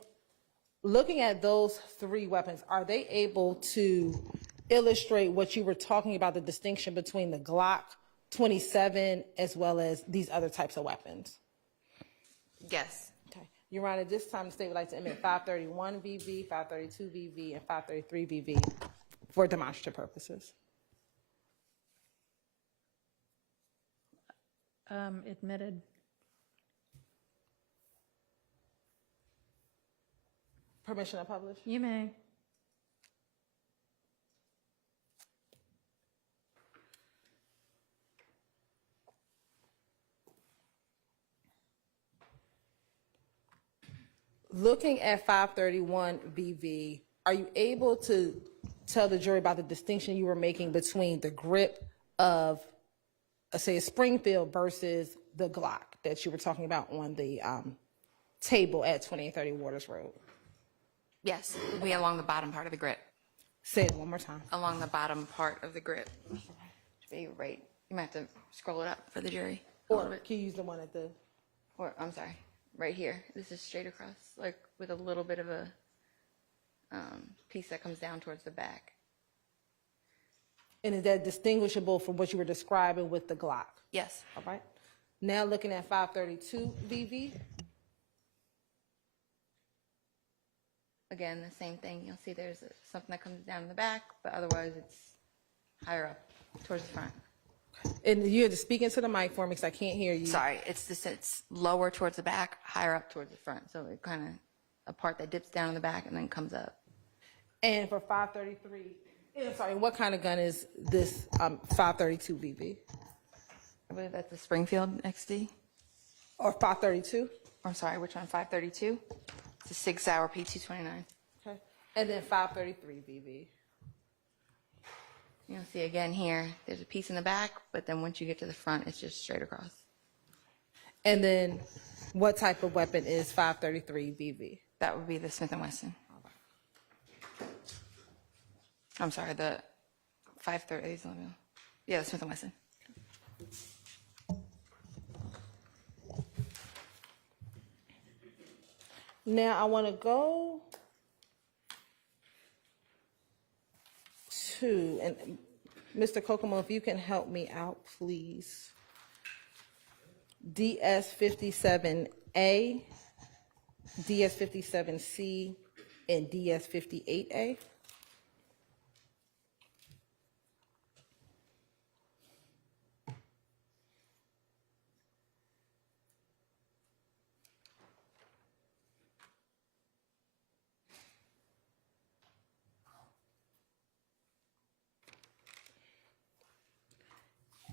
looking at those 3 weapons, are they able to illustrate what you were talking about, the distinction between the Glock 27 as well as these other types of weapons? Yes. Okay. Your Honor, this time the state would like to admit 531 VV, 532 VV, and 533 VV for demonstrative purposes. Admitted. Permission to publish? You may. Looking at 531 VV, are you able to tell the jury about the distinction you were making between the grip of, say, a Springfield versus the Glock that you were talking about on the table at 2830 Waters Road? Yes. It would be along the bottom part of the grip. Say it one more time. Along the bottom part of the grip. Should be right. You might have to scroll it up for the jury. Or can you use the one at the... Or, I'm sorry, right here. This is straight across, like with a little bit of a piece that comes down towards the back. And is that distinguishable from what you were describing with the Glock? Yes. All right. Now looking at 532 VV. Again, the same thing. You'll see there's something that comes down in the back, but otherwise it's higher up towards the front. And you have to speak into the mic for me because I can't hear you. Sorry, it's lower towards the back, higher up towards the front. So it kind of a part that dips down in the back and then comes up. And for 533, I'm sorry, what kind of gun is this 532 VV? I believe that's the Springfield XD. Or 532? I'm sorry, which one? 532? It's a Sig Sauer P229. Okay. And then 533 VV. You'll see again here, there's a piece in the back, but then once you get to the front, it's just straight across. And then what type of weapon is 533 VV? That would be the Smith & Wesson. I'm sorry, the 530. Yeah, the Smith & Wesson. Now I want to go to, and Mr. Kokomo, if you can help me out, please. DS57A, DS57C, and DS58A.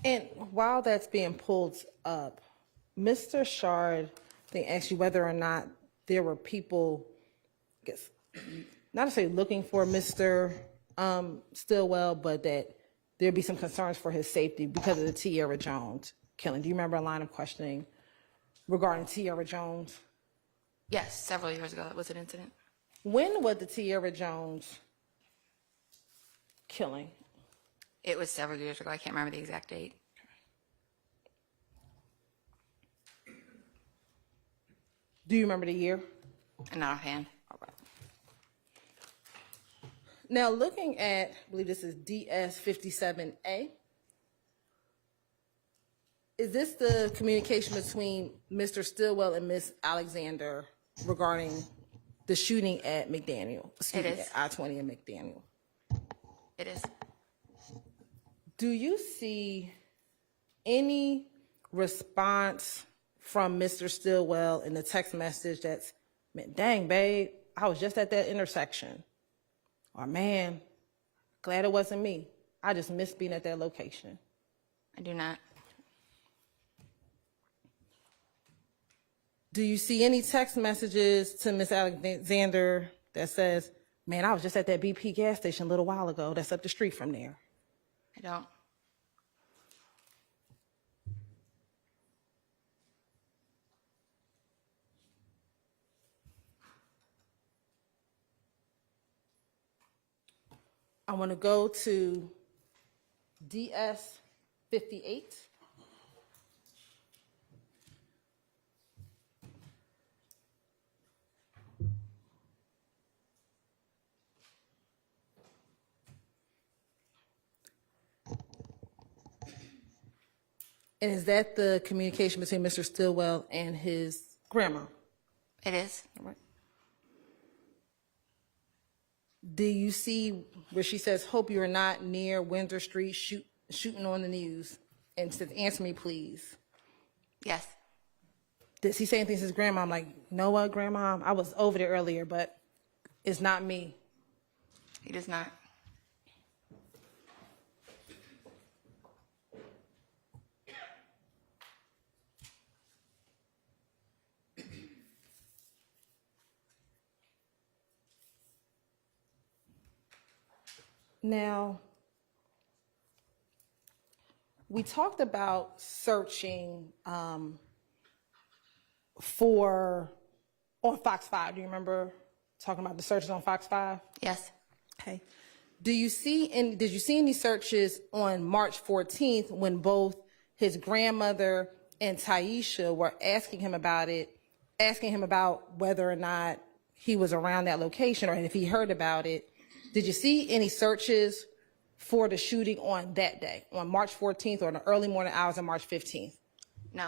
And while that's being pulled up, Mr. Shard, I think, asked you whether or not there were people, I guess, not necessarily looking for Mr. Stillwell, but that there'd be some concerns for his safety because of the Tierra Jones killing. Do you remember a line of questioning regarding Tierra Jones? Yes, several years ago, that was an incident. When was the Tierra Jones killing? It was several years ago. I can't remember the exact date. Do you remember the year? Not offhand. Now, looking at, I believe this is DS57A. Is this the communication between Mr. Stillwell and Miss Alexander regarding the shooting at McDaniel? Excuse me, It is. at I-20 and McDaniel. It is. Do you see any response from Mr. Stillwell in the text message that's, dang, babe, I was just at that intersection. Or, man, glad it wasn't me. I just missed being at that location. I do not. Do you see any text messages to Miss Alexander that says, man, I was just at that BP gas station a little while ago. That's up the street from there. I don't. I want to go to DS58. And is that the communication between Mr. Stillwell and his grandma? It is. All right. Do you see where she says, hope you are not near Windsor Street shooting on the news? And says, answer me, please. Yes. Does he say anything to his grandma? I'm like, know what, grandma? I was over there earlier, but it's not me. He does not. Now, we talked about searching on Fox 5. Do you remember talking about the searches on Fox 5? Yes. Okay. Did you see any searches on March 14th when both his grandmother and Taisha were asking him about whether or not he was around that location or if he heard about it? Did you see any searches for the shooting on that day, on March 14th or in the early morning hours of March 15th? No.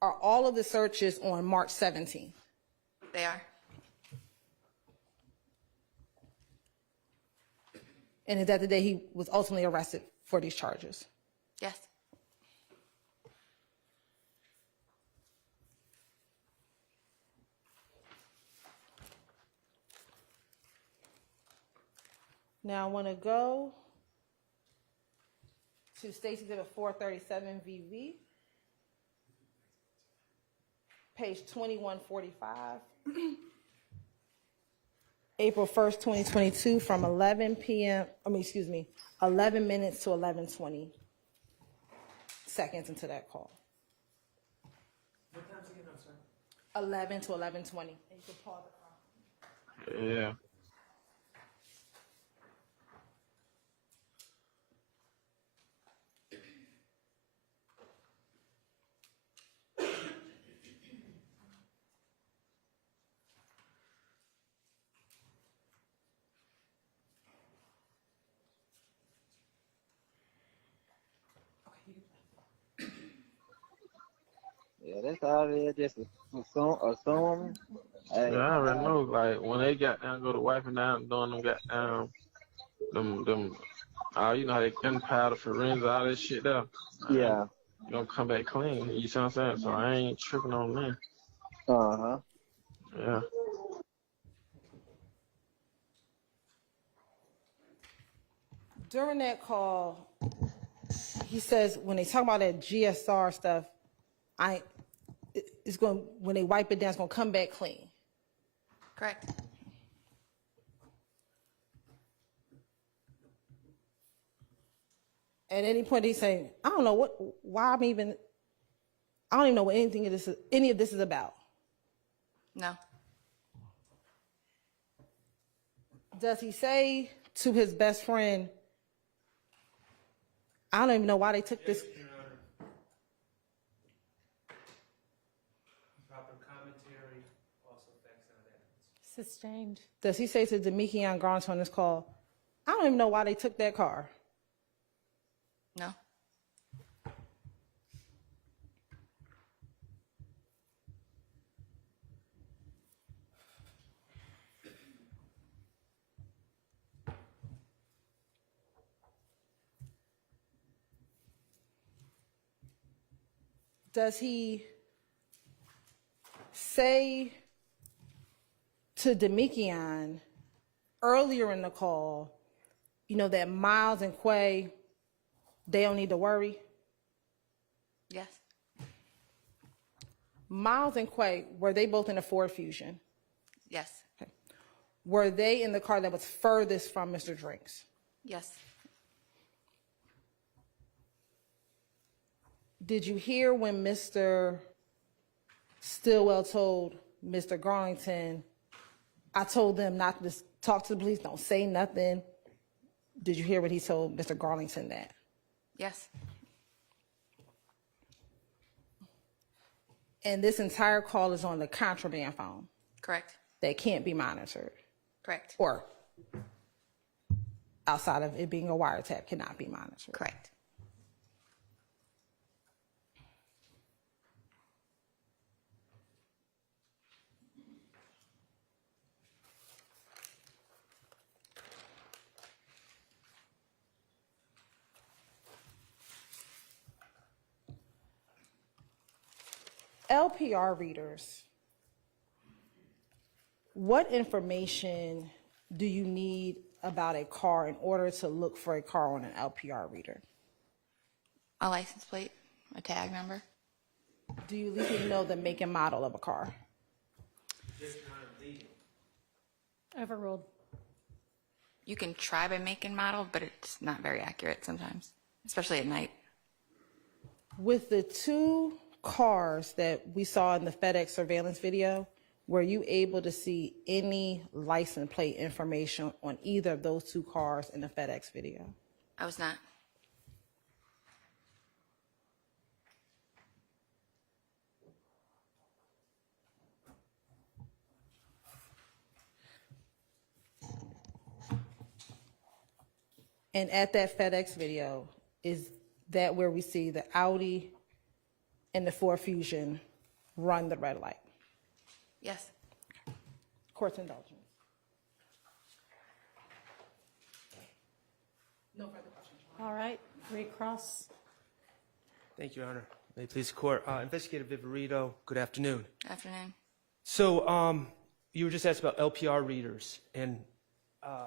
Are all of the searches on March 17th? They are. And is that the day he was ultimately arrested for these charges? Yes. Now I want to go to State's Exhibit 437 VV, page 2145, April 1st, 2022, from 11 minutes to 11:20 seconds into that call. What time's again? I'm sorry. 11 to 11:20. And you can pause the call. Yeah. Yeah, that's all it is. Just assume. Hey, Yeah, I already know. Like when they got down, go to wiping down, doing them got down, them. You know how they gunpowder, forensics, all that shit there. yeah. You gonna come back clean. You see what I'm saying? So I ain't tripping on that. Uh-huh. Yeah. During that call, he says when they talk about that GSR stuff, when they wipe it down, it's gonna come back clean. Correct. At any point, he's saying, I don't know why I'm even I don't even know what any of this is about. No. Does he say to his best friend, I don't even know why they took this? Your Honor. Proper commentary, also facts not evidence. Sustained. Does he say to Demekion Garnt on this call, I don't even know why they took that car? No. Does he say to Demekion earlier in the call, you know, that Miles and Quay, they don't need to worry? Yes. Miles and Quay, were they both in a Ford Fusion? Yes. Were they in the car that was furthest from Mr. Drinks? Yes. Did you hear when Mr. Stillwell told Mr. Garlington, I told them not to talk to the police, don't say nothing? Did you hear what he told Mr. Garlington that? Yes. And this entire call is on the contraband phone Correct. that can't be monitored, Correct. or outside of it being a wiretap, cannot be monitored. Correct. LPR readers, what information do you need about a car in order to look for a car on an LPR reader? A license plate, a tag number. Do you at least know the make and model of a car? Overruled. You can try by make and model, but it's not very accurate sometimes, especially at night. With the two cars that we saw in the FedEx surveillance video, were you able to see any license plate information on either of those two cars in the FedEx video? I was not. And at that FedEx video, is that where we see the Audi and the Ford Fusion run the red light? Yes. Court's indulgence. No further questions. All right, recross. Thank you, Your Honor. May it please the court. Investigator Viverito, good afternoon. Afternoon. So you were just asked about LPR readers, and I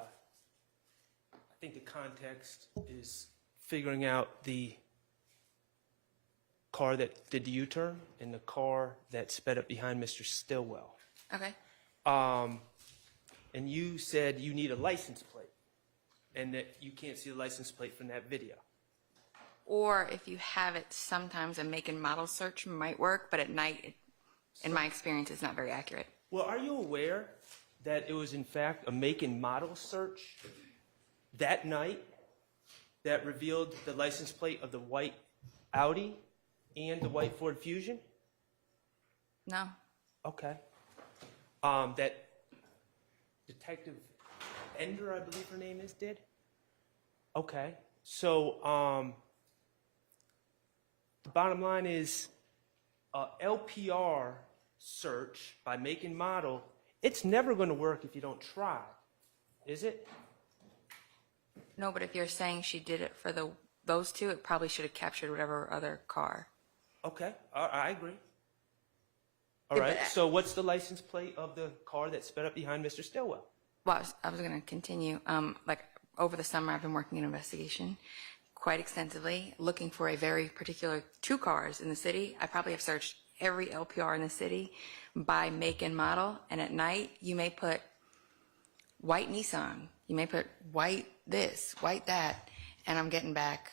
think the context is figuring out the car that did the U-turn and the car that sped up behind Mr. Stillwell. Okay. And you said you need a license plate and that you can't see the license plate from that video. Or if you have it, sometimes a make and model search might work, but at night, in my experience, it's not very accurate. Well, are you aware that it was in fact a make and model search that night that revealed the license plate of the white Audi and the white Ford Fusion? No. Okay. That Detective Ender, I believe her name is, did? Okay. So the bottom line is LPR search by make and model, it's never going to work if you don't try, is it? No, but if you're saying she did it for those two, it probably should have captured whatever other car. Okay, I agree. All Yeah, right, but- so what's the license plate of the car that sped up behind Mr. Stillwell? Well, I was going to continue. Like over the summer, I've been working in investigation quite extensively, looking for a very particular two cars in the city. I probably have searched every LPR in the city by make and model. And at night, you may put white Nissan. You may put white this, white that. And I'm getting back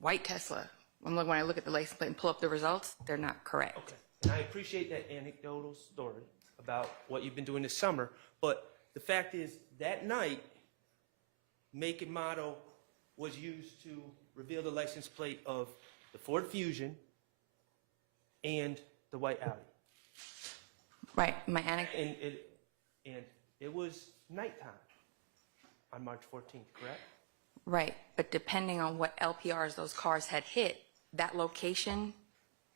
white Tesla, When I look at the license plate and pull up the results, they're not correct. Okay. And I appreciate that anecdotal story about what you've been doing this summer, but the fact is, that night, make and model was used to reveal the license plate of the Ford Fusion and the white Audi. Right. My And it was nighttime on March 14th, correct? Right, but depending on what LPRs those cars had hit, that location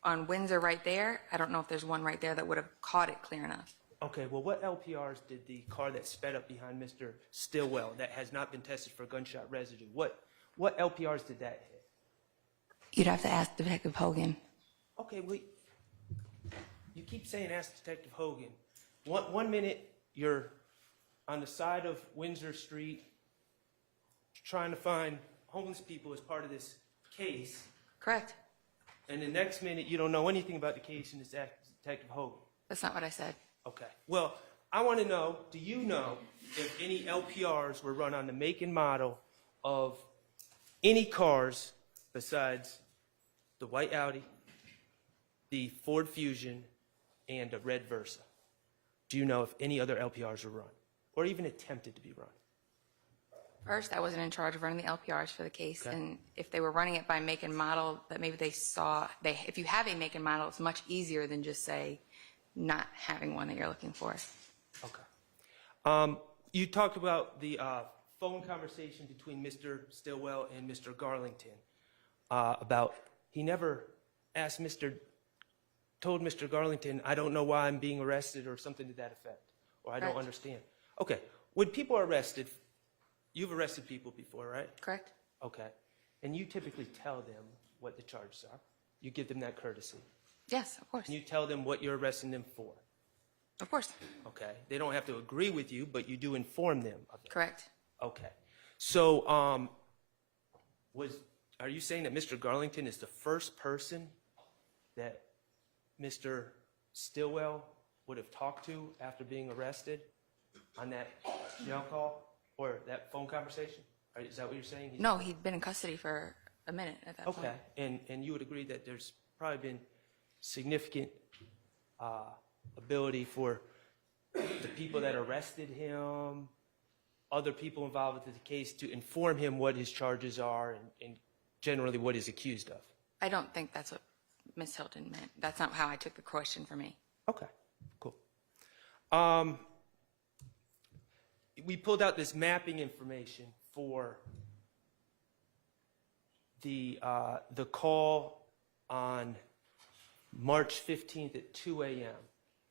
on Windsor right there, I don't know if there's one right there that would have caught it clear enough. Okay, well, what LPRs did the car that sped up behind Mr. Stillwell that has not been tested for gunshot residue, what LPRs did that hit? You'd have to ask Detective Hogan. Okay, well, you keep saying ask Detective Hogan. One minute you're on the side of Windsor Street trying to find homeless people as part of this case, Correct. and the next minute you don't know anything about the case and it's ask Detective Hogan. That's not what I said. Okay. Well, I want to know, do you know if any LPRs were run on the make and model of any cars besides the white Audi, the Ford Fusion, and the red Versa? Do you know if any other LPRs were run or even attempted to be run? First, I wasn't in charge of running the LPRs for the case, Okay. and if they were running it by make and model, that maybe they saw, if you have a make and model, it's much easier than just say, not having one that you're looking for. Okay. You talked about the phone conversation between Mr. Stillwell and Mr. Garlington about he never told Mr. Garlington, I don't know why I'm being arrested or something to that effect, or I don't Correct. understand. Okay. When people are arrested, you've arrested people before, right? Correct? Okay. And you typically tell them what the charges are. You give them that courtesy. Yes, of course. And you tell them what you're arresting them for. Of course. Okay. They don't have to agree with you, but you do inform them of that. Correct. Okay. So, are you saying that Mr. Garlington is the first person that Mr. Stillwell would have talked to after being arrested on that jail call or that phone conversation? Is that what you're saying? No, he'd been in custody for a minute at that point. Okay. And you would agree that there's probably been significant ability for the people that arrested him, other people involved with the case, to inform him what his charges are and generally what he's accused of. I don't think that's what Ms. Hilton meant. That's not how I took the question for me. Okay, cool. We pulled out this mapping information for the call on March 15th at 2 a.m.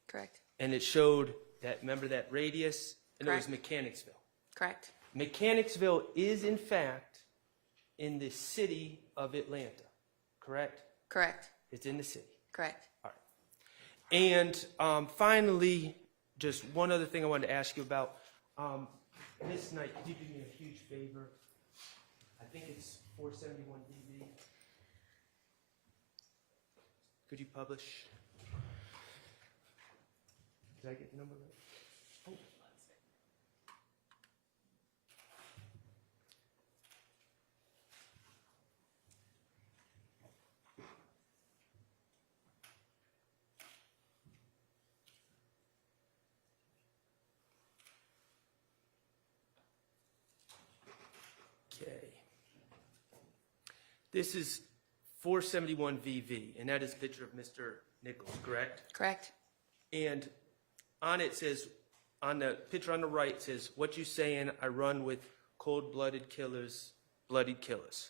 Correct. And it showed that, remember that radius? And it was Correct. Mechanicsville. Correct. Mechanicsville is, in fact, in the city of Atlanta, correct? Correct. It's in the city. Correct. All right. And finally, just one other thing I wanted to ask you about. This night, could you do me a huge favor? I think it's 471 DB. Could you publish? Did I get the number right? Oh. Okay. This is 471 VV, and that is a picture of Mr. Nichols, correct? Correct. And on it says, on the picture on the right says, what you saying, I run with cold-blooded killers, bloodied killers.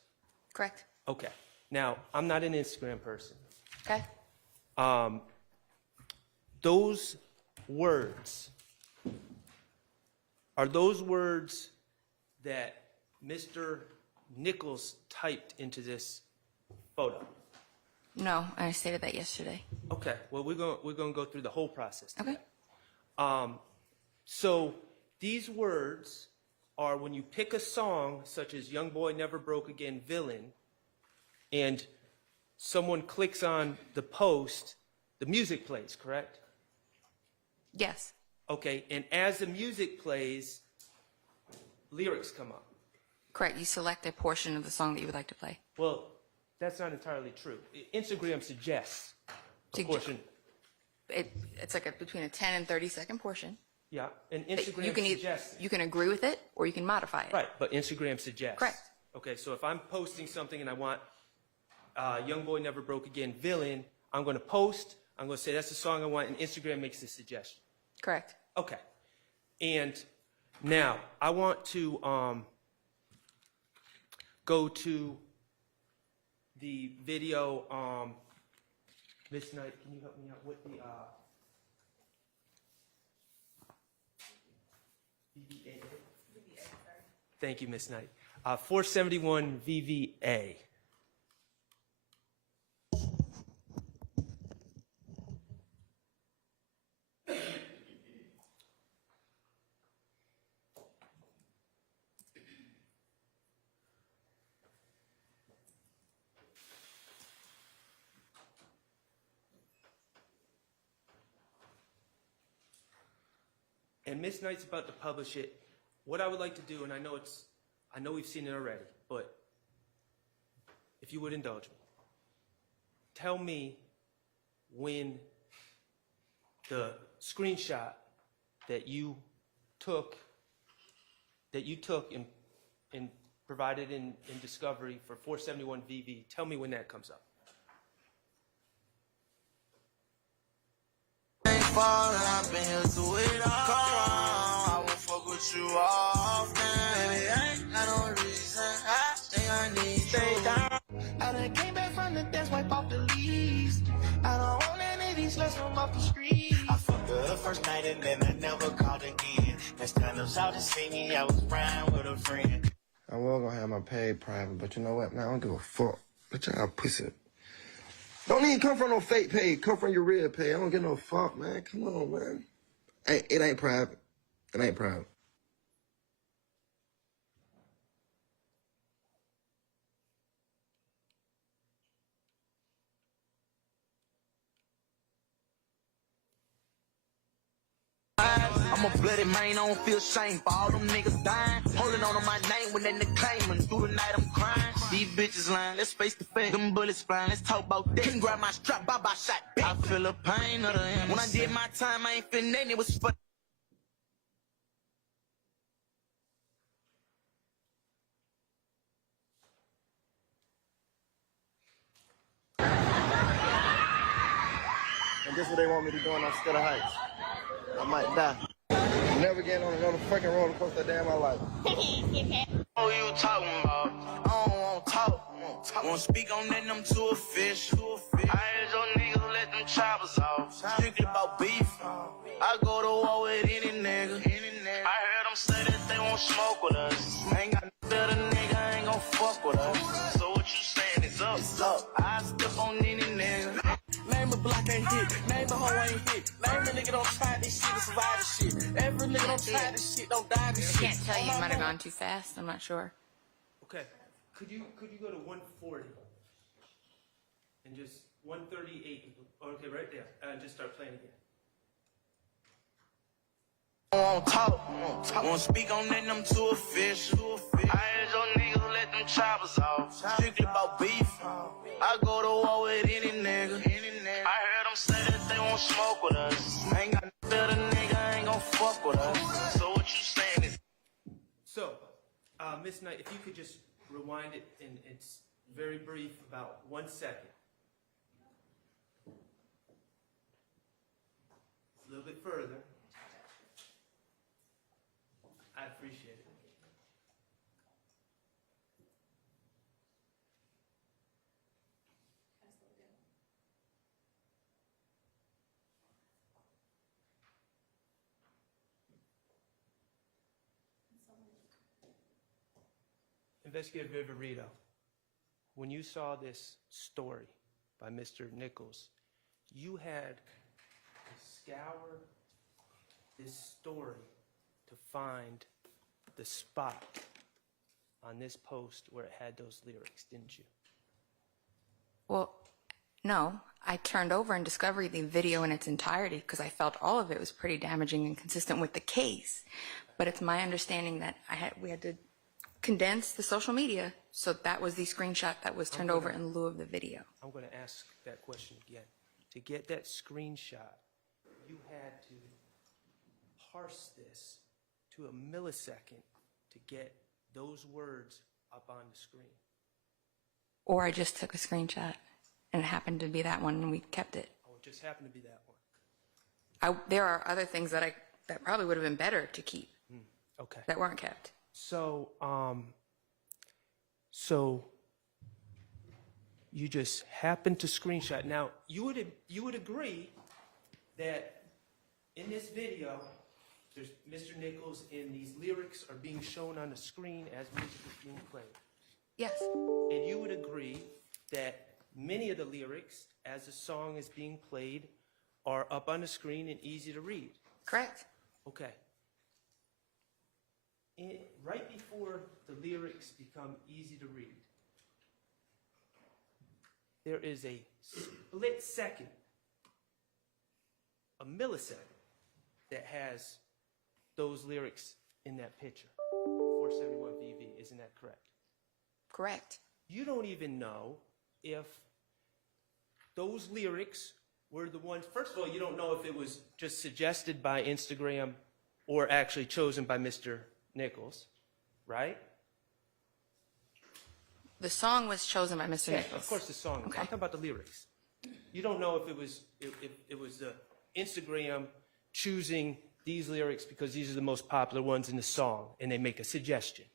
Correct. Okay. Now, I'm not an Instagram person. Okay. Those words, are those words that Mr. Nichols typed into this photo? No, I stated that yesterday. Okay. Well, we're going to go through the whole process today. Okay. So these words are when you pick a song such as Young Boy Never Broke Again, Villain, and someone clicks on the post, the music plays, correct? Yes. Okay, and as the music plays, lyrics come up. Correct. You select a portion of the song that you would like to play. Well, That's not entirely true. Instagram suggests a Sugge- portion. It's like between a 10 and 30-second portion. Yeah, and You Instagram can suggests. you can agree with it or you can modify it. Right, but Instagram suggests. Correct. Okay, so if I'm posting something and I want Young Boy Never Broke Again, Villain, I'm going to post, I'm going to say that's the song I want, and Instagram makes the suggestion. Correct. Okay. And now I want to go to the video. Miss Knight, can you help me out with the VVA? Thank you, Miss Knight. 471 VVA. And Miss Knight's about to publish it. What I would like to do, and I know we've seen it already, but if you would indulge me, tell me when the screenshot that you took and provided in discovery for 471 VV, tell me when that comes up. I've been here to it all. I won't fuck with you often. Baby, I ain't got no reason. I think I need you. Stay down. I done came back from the dance, wipe off the leaves. I don't want any of these lessons from off the street. I fucked her the first night and then I never called again. Next time them out to see me, I was riding with a friend. I was gonna have my page private, but you know what, man? I don't give a fuck. But y'all pussy. Don't even come from no fake page. Come from your real page. I don't get no fuck, man. Come on, man. Hey, it ain't private. It ain't private. I'm a bloody man, I don't feel shame for all them niggas dying. Holding on to my name when they claiming. Through the night I'm crying. These bitches lying, let's face the fact. Them bullets flying, let's talk about that. Couldn't grab my strap, bye shot back. I feel the pain of the end. When I did my time, I ain't feeling nothing, it was fun. And this is what they want me to do on Scudder Heights. I might die. Never get on another fucking roller coaster day in my life. Oh, you talking about? I don't want to talk. Won't speak on that, I'm too official. I heard your niggas let them choppers off. Strictly about beef. I go to war with any nigga. I heard them say that they won't smoke with us. Ain't got no better nigga, ain't gon' fuck with us. So what you saying is up. I step on any nigga. Name a block ain't hit, name a hoe ain't hit. Name a nigga don't try this shit to survive this shit. Every nigga don't try this shit, don't die this shit. I can't tell you, might have gone too fast. I'm not sure. Okay, could you go to 140 and just 138? Okay, right there, and just start playing again. I won't talk, won't speak on that, I'm too official. I heard your niggas let them choppers off. Strictly about beef. I go to war with any nigga. I heard them say that they won't smoke with us. Ain't got no better nigga, ain't gon' fuck with us. So what you saying is? So, Miss Knight, if you could just rewind it, and it's very brief, about 1 second. A little bit further. I appreciate it. Investigator Viverito, when you saw this story by Mr. Nichols, you had to scour this story to find the spot on this post where it had those lyrics, didn't you? Well, no. I turned over in Discovery the video in its entirety because I felt all of it was pretty damaging and consistent with the case. But it's my understanding that we had to condensed the social media. So that was the screenshot that was turned over in lieu of the video. I'm going to ask that question again. To get that screenshot, you had to parse this to a millisecond to get those words up on the screen. Or I just took a screenshot, and it happened to be that one, and we kept it. Oh, it just happened to be that one. There are other things that probably would have been better to keep Okay. that weren't kept. So, so you just happened to screenshot. Now, you would agree that in this video, there's Mr. Nichols and these lyrics are being shown on the screen as music is being played. Yes, And you would agree that many of the lyrics, as the song is being played, are up on the screen and easy to read. correct. Okay. Right before the lyrics become easy to read, there is a split second, a millisecond, that has those lyrics in that picture. 471 VV, isn't that correct? Correct. You don't even know if those lyrics were the ones. First of all, you don't know if it was just suggested by Instagram or actually chosen by Mr. Nichols, right? The song was chosen by Mr. Nichols. Of course, the song. Okay. I'm talking about the lyrics. You don't know if it was the Instagram choosing these lyrics because these are the most popular ones in the song, and they make a suggestion.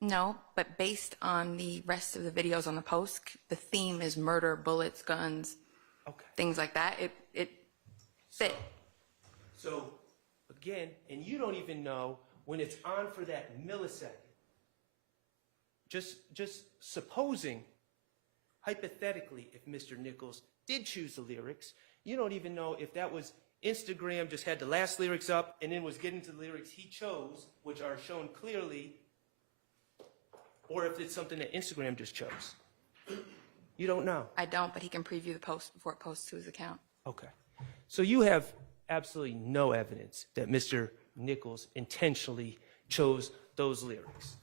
No, but based on the rest of the videos on the post, the theme is murder, bullets, guns, Okay. things like that. It fit. So, again, and you don't even know when it's on for that millisecond. Just supposing, hypothetically, if Mr. Nichols did choose the lyrics, you don't even know if that was Instagram just had the last lyrics up and then was getting to the lyrics he chose, which are shown clearly, or if it's something that Instagram just chose. You don't know. I don't, but he can preview the post before it posts to his account. Okay. So you have absolutely no evidence that Mr. Nichols intentionally chose those lyrics.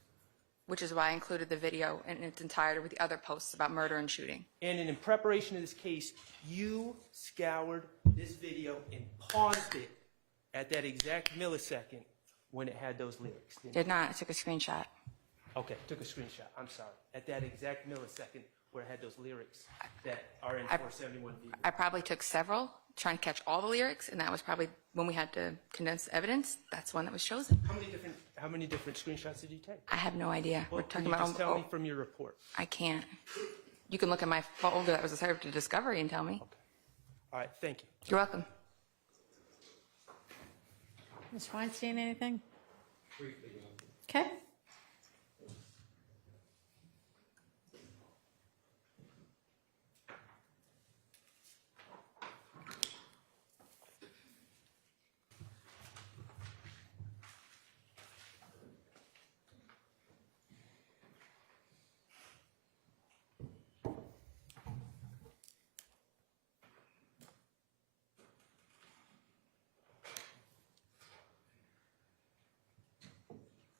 Which is why I included the video in its entirety with the other posts about murder and shooting. And in preparation of this case, you scoured this video and paused it at that exact millisecond when it had those lyrics. Didn't you? Did not. I took a screenshot. Okay, took a screenshot. I'm sorry. At that exact millisecond where it had those lyrics that are in I- 471 V. I probably took several, trying to catch all the lyrics, and that was probably when we had to condense evidence. That's one that was chosen. How many different screenshots did you take? I have no idea. Well, We're talking can you about. just tell me from your report? I can't. You can look at my folder that was served to discovery and tell me. All right, thank you. You're welcome. Ms. Weinstein, anything? Briefly, Okay.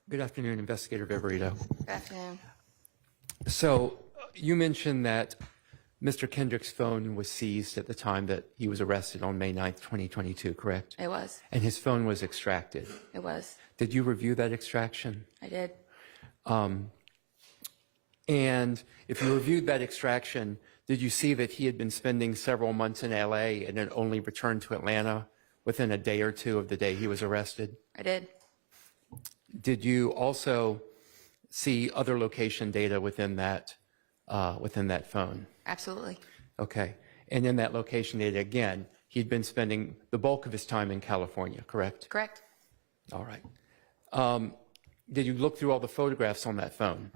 Good afternoon, Investigator Viverito. Good afternoon. So you mentioned that Mr. Kendrick's phone was seized at the time that he was arrested on May 9th, 2022, correct? It was. And his phone was extracted. It was. Did you review that extraction? I did. And if you reviewed that extraction, did you see that he had been spending several months in LA and had only returned to Atlanta within a day or two of the day he was arrested? I did. Did you also see other location data within that phone? Absolutely. Okay. And in that location data, again, he'd been spending the bulk of his time in California, correct? Correct. All right. Did you look through all the photographs on that phone?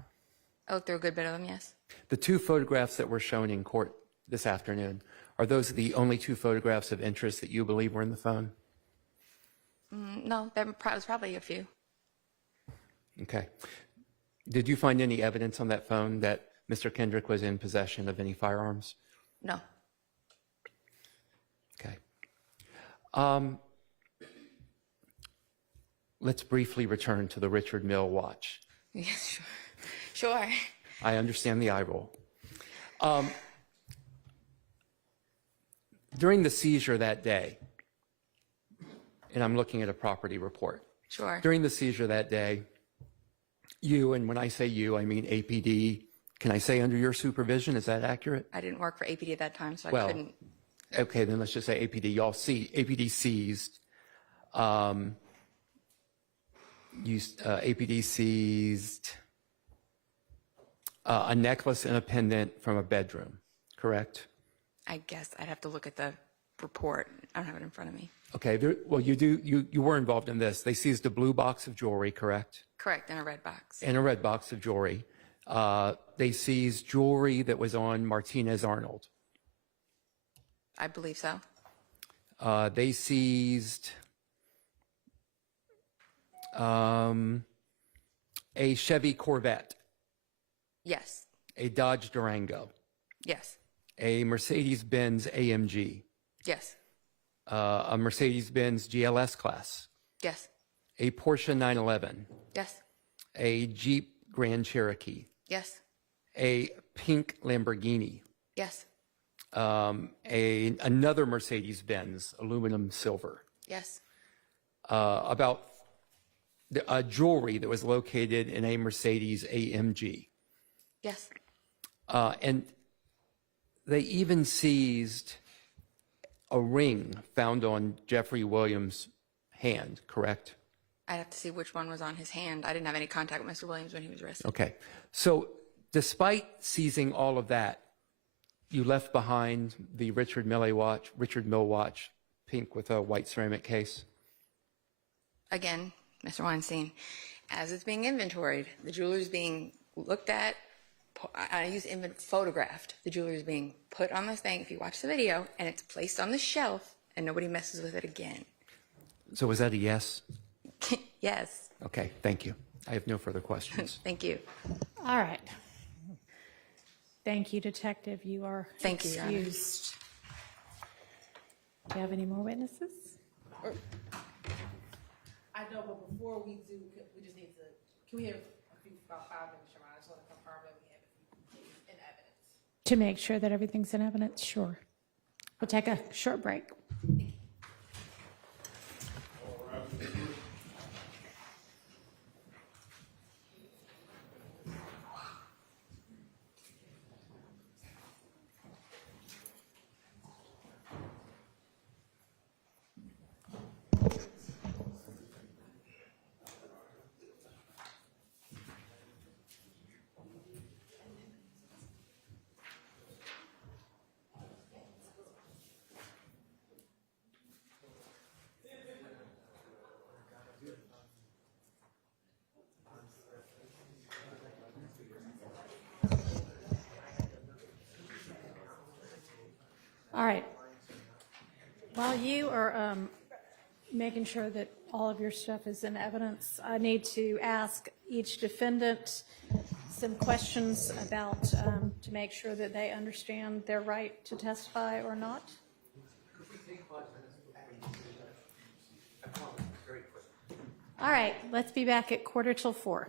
I looked through a good bit of them, yes. The two photographs that were shown in court this afternoon, are those the only two photographs of interest that you believe were in the phone? No, there was probably a few. Okay. Did you find any evidence on that phone that Mr. Kendrick was in possession of any firearms? No. Okay. Let's briefly return to the Richard Mill watch. Yes, sure. Sure. I understand the eye roll. During the seizure that day, and I'm looking at a property report. Sure. During the seizure that day, you, and when I say you, I mean APD, can I say under your supervision? Is that accurate? I didn't work for APD at that time, so I Well, couldn't. okay, then let's just say APD. Y'all see, APD seized, APD seized a necklace and a pendant from a bedroom, correct? I guess I'd have to look at the report. I don't have it in front of me. Okay, well, you were involved in this. They seized a blue box of jewelry, correct? Correct, in a red box. And a red box of jewelry. They seized jewelry that was on Martinez Arnold. I believe so. They seized a Chevy Corvette, Yes. a Dodge Durango, Yes. a Mercedes-Benz AMG, Yes. a Mercedes-Benz GLS class, Yes. a Porsche 911, Yes. a Jeep Grand Cherokee, Yes. a pink Lamborghini, Yes. another Mercedes-Benz aluminum silver, Yes. about jewelry that was located in a Mercedes AMG. Yes. And they even seized a ring found on Jeffrey Williams' hand, correct? I'd have to see which one was on his hand. I didn't have any contact with Mr. Williams when he was arrested. Okay. So despite seizing all of that, you left behind the Richard Mill watch, pink with a white ceramic case. Again, Mr. Weinstein, as it's being inventoried, the jewelry is being looked at. I use photographed. The jewelry is being put on this thing, if you watch the video, and it's placed on the shelf, and nobody messes with it again. So was that a yes? Yes. Okay, thank you. I have no further questions. Thank you. All right. Thank you, Detective. You are Thank you, Your Honor. excused. Do you have any more witnesses? I know, but before we do, we just need to, can we have about 5 minutes, Your Honor? I just want to confirm that we have a few things in evidence. To make sure that everything's in evidence, sure. We'll take a short break. All right. While you are making sure that all of your stuff is in evidence, I need to ask each defendant some questions about, to make sure that they understand their right to testify or not. All right, let's be back at 4:45.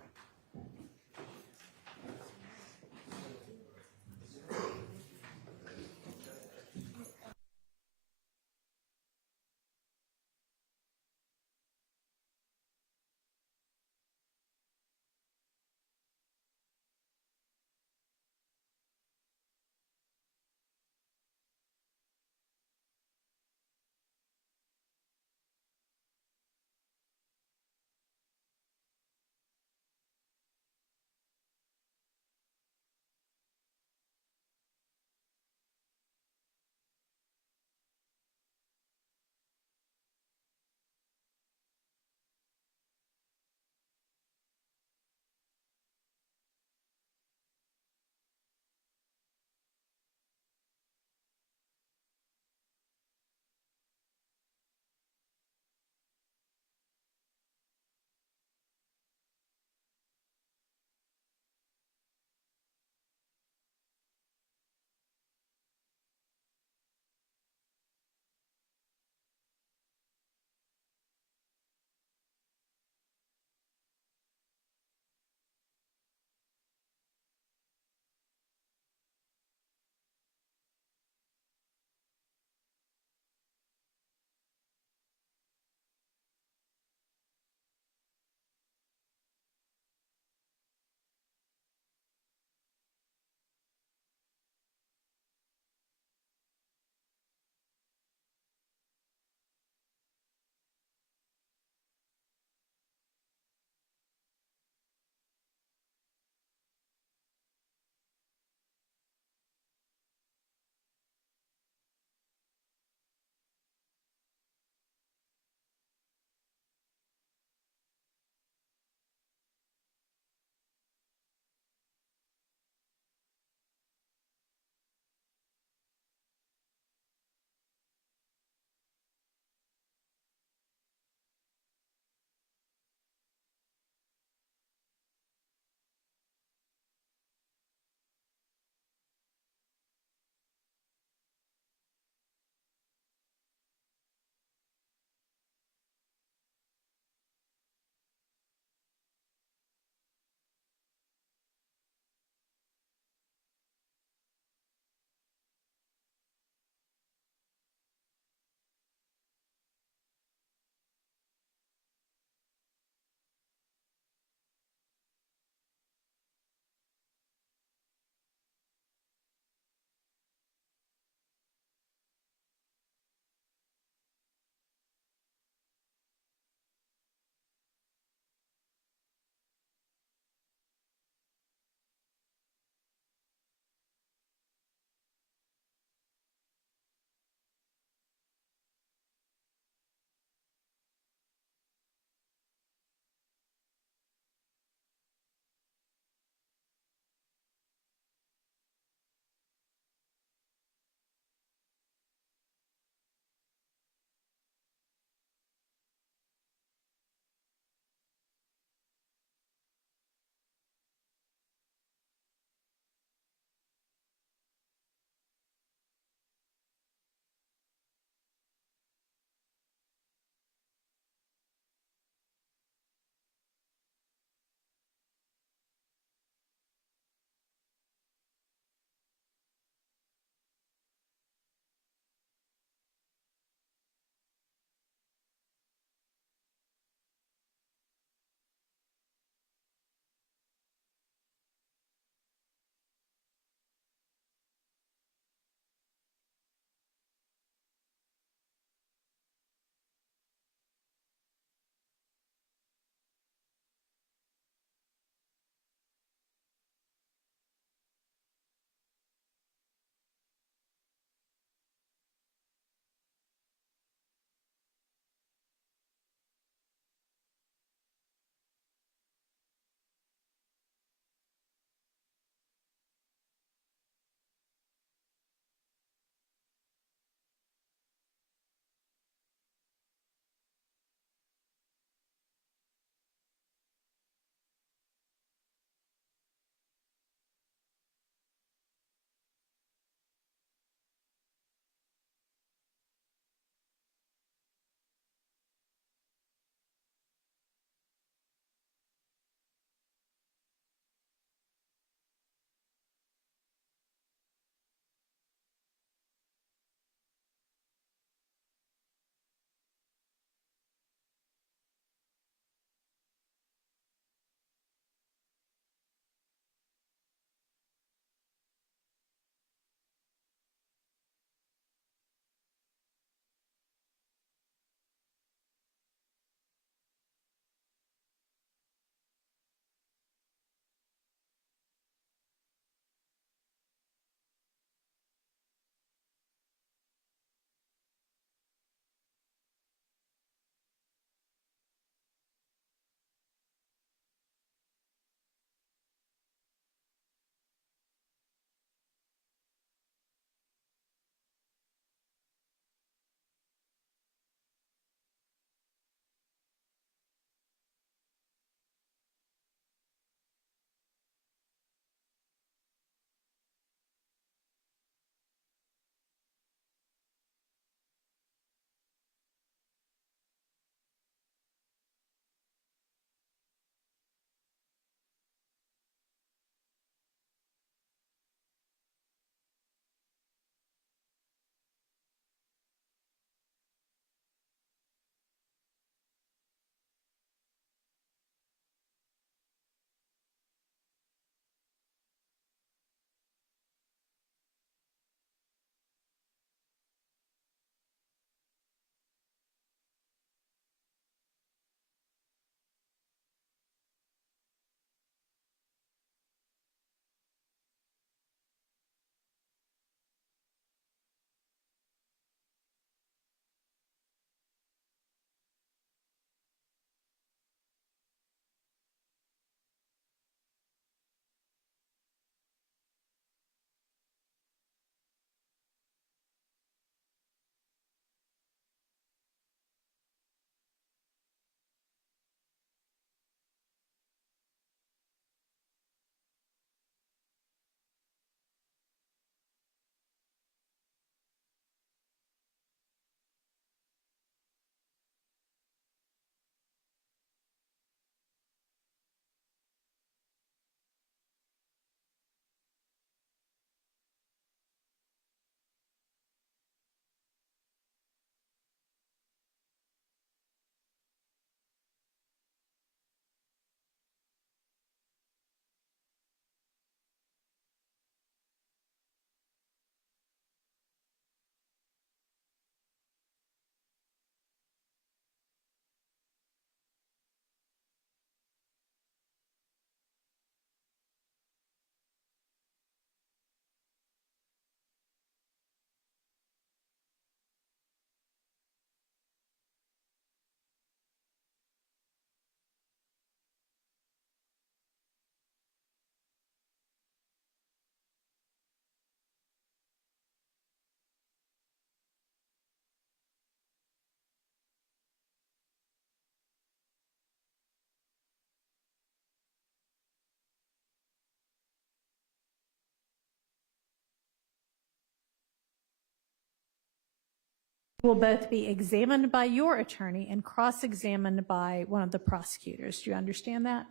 will both be examined by your attorney and cross-examined by one of the prosecutors. Do you understand that?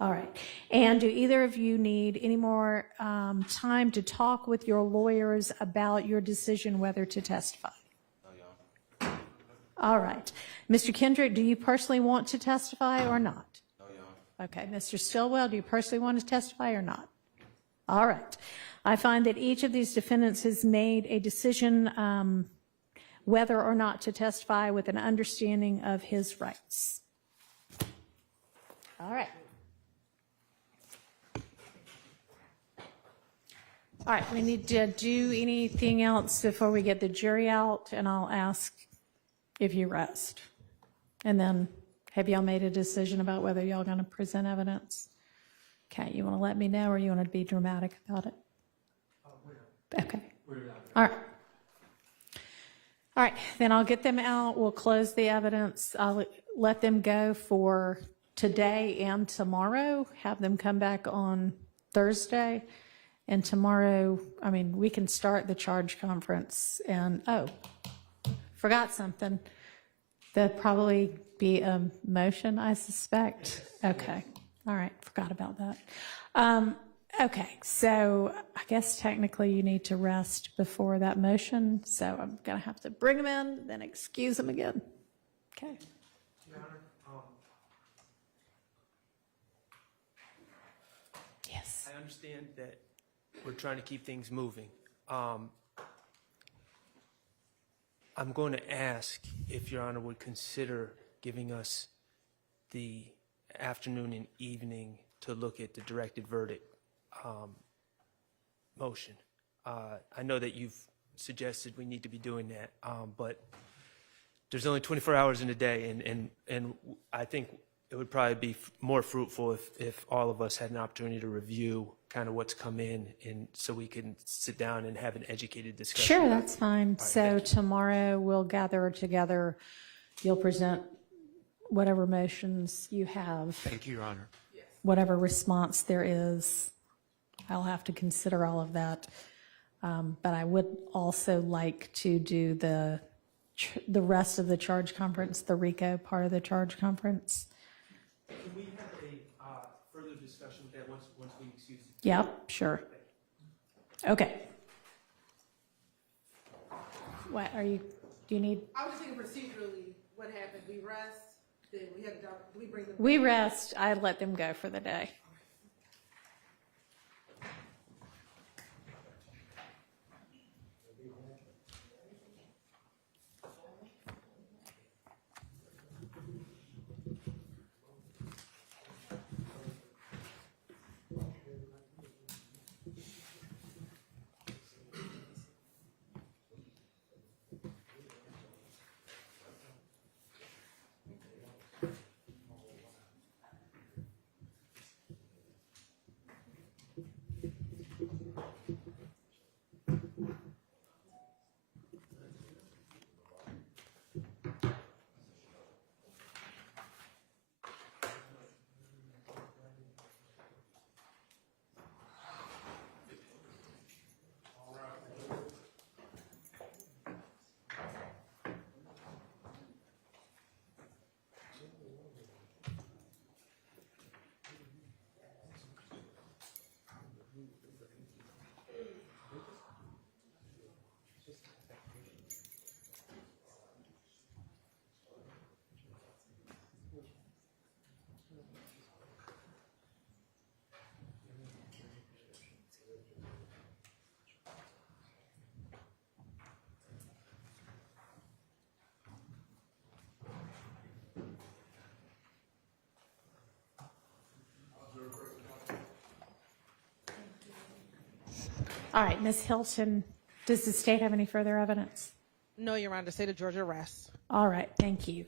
All right. And do either of you need any more time to talk with your lawyers about your decision whether to testify? No, y'all. All right. Mr. Kendrick, do you personally want to testify or not? No, y'all. Okay. Mr. Stillwell, do you personally want to testify or not? All right. I find that each of these defendants has made a decision whether or not to testify with an understanding of his rights. All right. All right, we need to do anything else before we get the jury out, and I'll ask if you rest. And then have y'all made a decision about whether y'all going to present evidence? Okay, you want to let me know, or you want to be dramatic about it? Okay. All right. All right, then I'll get them out. We'll close the evidence. I'll let them go for today and tomorrow, have them come back on Thursday. And tomorrow, I mean, we can start the charge conference. And, oh, forgot something. There'll probably be a motion, I suspect. Okay. All right. Forgot about that. Okay. So I guess technically you need to rest before that motion. So I'm going to have to bring them in, then excuse them again. Okay. Your Honor, Yes. I understand that we're trying to keep things moving. I'm going to ask if Your Honor would consider giving us the afternoon and evening to look at the directed verdict motion. I know that you've suggested we need to be doing that, but there's only 24 hours in a day, and I think it would probably be more fruitful if all of us had an opportunity to review kind of what's come in, and so we can sit down and have an educated discussion. Sure, that's fine. So tomorrow we'll gather together. You'll present whatever motions you have. Thank you, Your Honor. Whatever response there is, I'll have to consider all of that. But I would also like to do the rest of the charge conference, the RICO part of the charge conference. Can we have a further discussion with that once we excuse it? Yep, sure. Okay. What are you, do you need? I was just thinking procedurally, what happened? We rest, then we have, do we bring them? We rest. I let them go for the day. All right, Ms. Hilton, does the state have any further evidence? No, Your Honor, the state of Georgia rests. All right, thank you.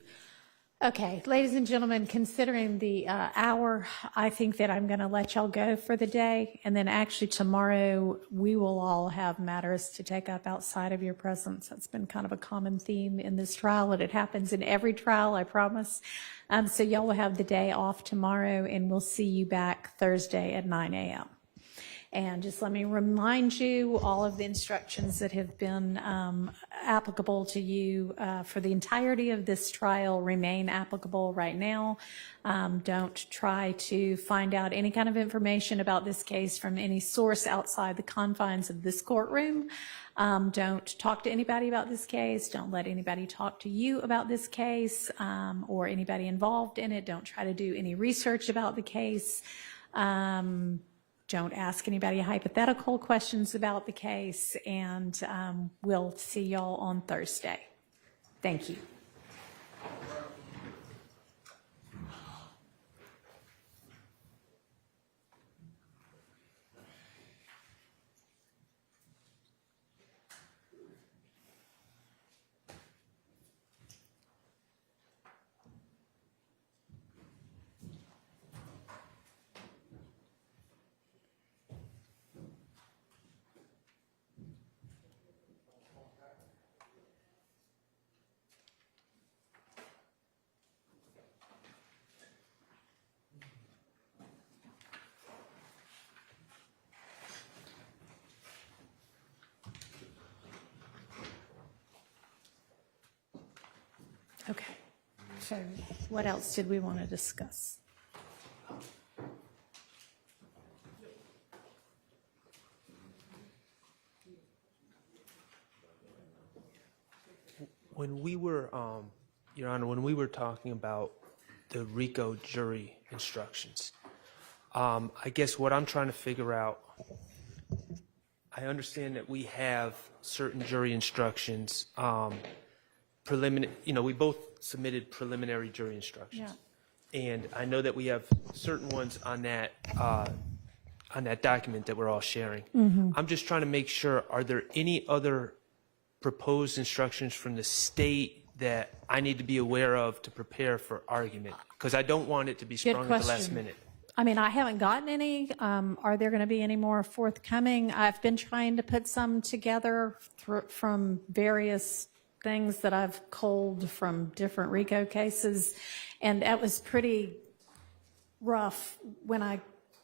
Okay, ladies and gentlemen, considering the hour, I think that I'm going to let y'all go for the day. And then actually tomorrow, we will all have matters to take up outside of your presence. That's been kind of a common theme in this trial, and it happens in every trial, I promise. So y'all will have the day off tomorrow, and we'll see you back Thursday at 9 a.m. And just let me remind you all of the instructions that have been applicable to you for the entirety of this trial remain applicable right now. Don't try to find out any kind of information about this case from any source outside the confines of this courtroom. Don't talk to anybody about this case. Don't let anybody talk to you about this case or anybody involved in it. Don't try to do any research about the case. Don't ask anybody hypothetical questions about the case, and we'll see y'all on Thursday. Thank you. Okay, so what else did we want to discuss? When we were, Your Honor, when we were talking about the RICO jury instructions, I guess what I'm trying to figure out, I understand that we have certain jury instructions, preliminary, we both submitted preliminary jury instructions. Yeah. And I know that we have certain ones on that document that we're all sharing. Mm-hmm. I'm just trying to make sure, are there any other proposed instructions from the state that I need to be aware of to prepare for argument? Because I don't want it to be sprung at the last minute. I mean, I haven't gotten any. Are there going to be any more forthcoming? I've been trying to put some together from various things that I've culled from different RICO cases, and that was pretty rough when I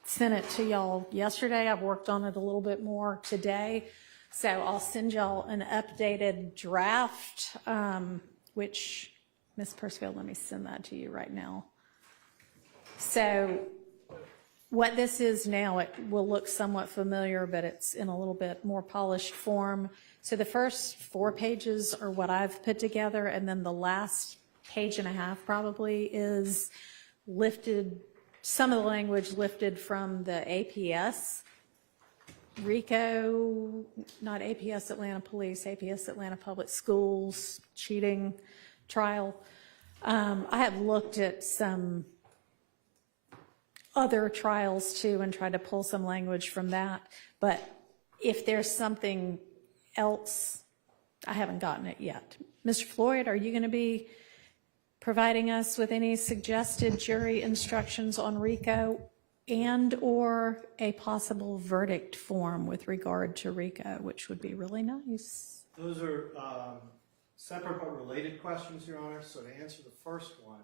sent it to y'all yesterday. I've worked on it a little bit more today, so I'll send y'all an updated draft, which, Ms. Percival, let me send that to you right now. So what this is now, it will look somewhat familiar, but it's in a little bit more polished form. So the first 4 pages are what I've put together, and then the last page and a half probably is lifted, some of the language lifted from the APS, RICO, not APS Atlanta Police, APS Atlanta Public Schools cheating trial. I have looked at some other trials too and tried to pull some language from that, but if there's something else, I haven't gotten it yet. Mr. Floyd, are you going to be providing us with any suggested jury instructions on RICO and or a possible verdict form with regard to RICO, which would be really nice? Those are separate but related questions, Your Honor. So to answer the first one,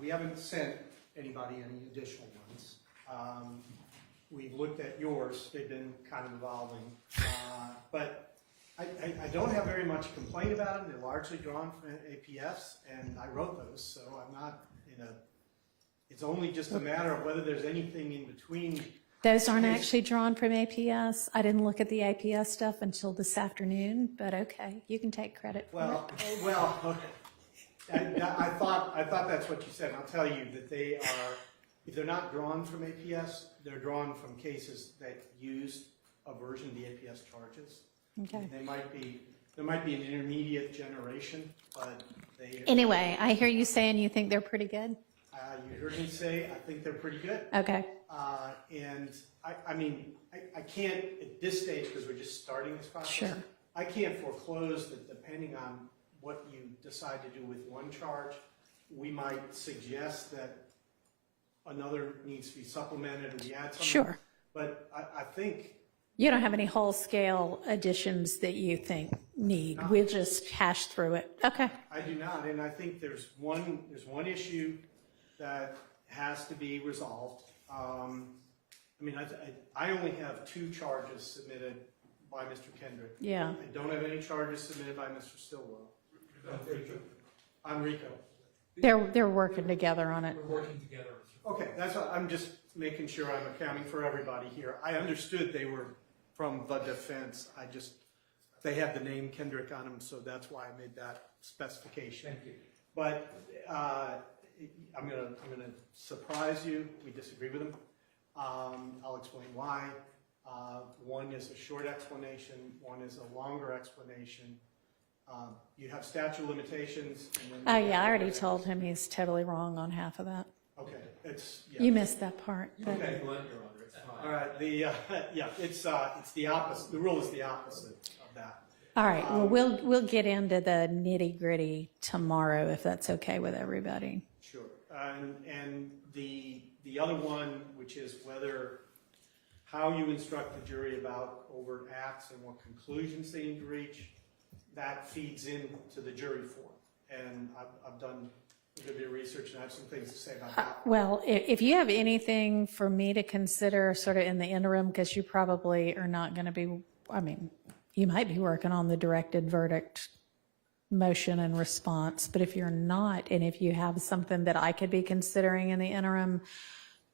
we haven't sent anybody any additional ones. We've looked at yours. They've been kind of evolving. But I don't have very much to complain about them. They're largely drawn from APS, and I wrote those, so I'm not in a... It's only just a matter of whether there's anything in between. Those aren't actually drawn from APS. I didn't look at the APS stuff until this afternoon, but okay, you can take credit for it. Well, okay. I thought that's what you said. And I'll tell you that they are, if they're not drawn from APS, they're drawn from cases that used a version of the APS charges. Okay. There might be an intermediate generation, but they... Anyway, I hear you saying you think they're pretty good. You heard me say I think they're pretty good. Okay. And I mean, I can't at this stage, because we're just starting this process. Sure. I can't foreclose that depending on what you decide to do with one charge, we might suggest that another needs to be supplemented or we add something. Sure. But I think... You don't have any whole-scale additions that you think need. No. We'll just hash through it. Okay. I do not, and I think there's one issue that has to be resolved. I mean, I only have 2 charges submitted by Mr. Kendrick. Yeah. I don't have any charges submitted by Mr. Stillwell. I'm Rico. They're working together on it. We're working together. Okay, that's what, I'm just making sure I'm accounting for everybody here. I understood they were from the defense. They had the name Kendrick on them, so that's why I made that specification. Thank you. But I'm gonna surprise you. We disagree with them. I'll explain why. One is a short explanation. One is a longer explanation. You have statute of limitations. And then Oh, yeah, I already told him he's totally wrong on half of that. Okay, You missed that part. But Okay. Blunt, Your Honor, it's fine. All right. It's the opposite. The rule is the opposite of that. all right, well, we'll get into the nitty gritty tomorrow if that's okay with everybody. Sure. And the other one, which is how you instruct the jury about overt acts and what conclusions they need to reach, that feeds into the jury form. And I've done a good bit of research and I have some things to say about that. Well, if you have anything for me to consider sort of in the interim, because you probably are not going to be, you might be working on the directed verdict motion and response, but if you're not, and if you have something that I could be considering in the interim,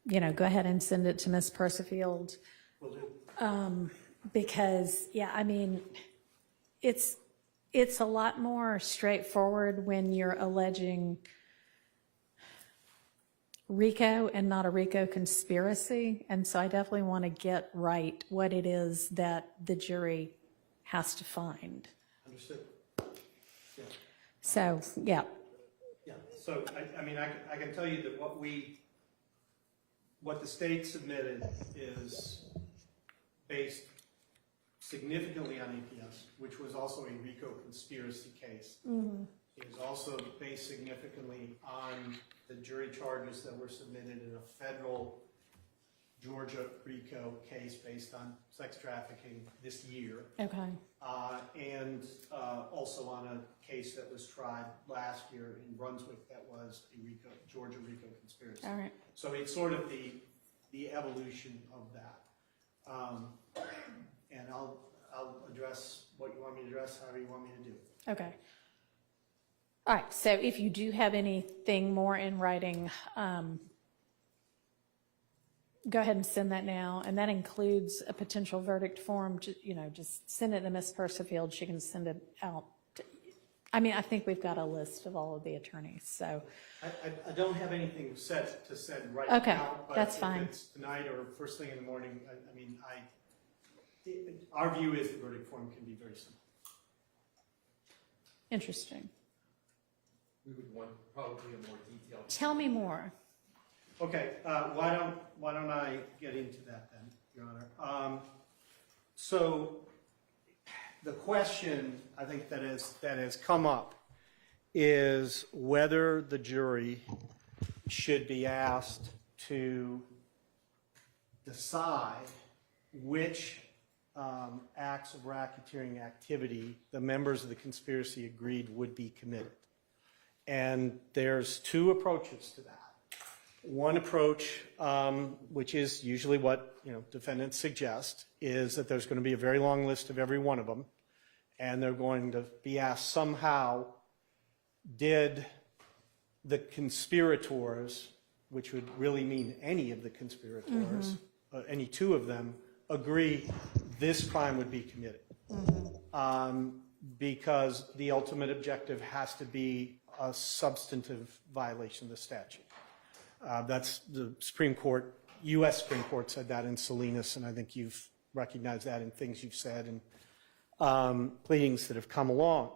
go ahead and send it to Ms. Persifield. Will do. Because, it's a lot more straightforward when you're alleging RICO and not a RICO conspiracy. And so I definitely want to get right what it is that the jury has to find. Understood. Yeah. So, yeah. Yeah. So, I can tell you that what the state submitted is based significantly on APS, which was also a RICO conspiracy case. It was also based significantly on the jury charges that were submitted in a federal Georgia RICO case based on sex trafficking this year. Okay. And also on a case that was tried last year in Brunswick that was a Georgia RICO conspiracy. All right. So it's sort of the evolution of that. And I'll address what you want me to address, however you want me to do it. Okay. All right. So if you do have anything more in writing, go ahead and send that now. And that includes a potential verdict form. Just send it to Ms. Persifield. She can send it out. I think we've got a list of all of the attorneys. So I don't have anything set to send right Okay, now. But that's if fine. it's tonight or first thing in the morning, our view is the verdict form can be very simple. interesting. We would want probably a more detailed. Tell me more. Okay, why don't I get into that then, Your Honor? So the question I think that has come up is whether the jury should be asked to decide which acts of racketeering activity the members of the conspiracy agreed would be committed. And there's two approaches to that. One approach, which is usually what defendants suggest, is that there's going to be a very long list of every one of them, and they're going to be asked somehow, did the conspirators, which would really mean any of the conspirators, any two of them, agree this crime would be committed. Because the ultimate objective has to be a substantive violation of the statute. That's the Supreme Court, U.S. Supreme Court said that in Salinas, and I think you've recognized that in things you've said and pleadings that have come along.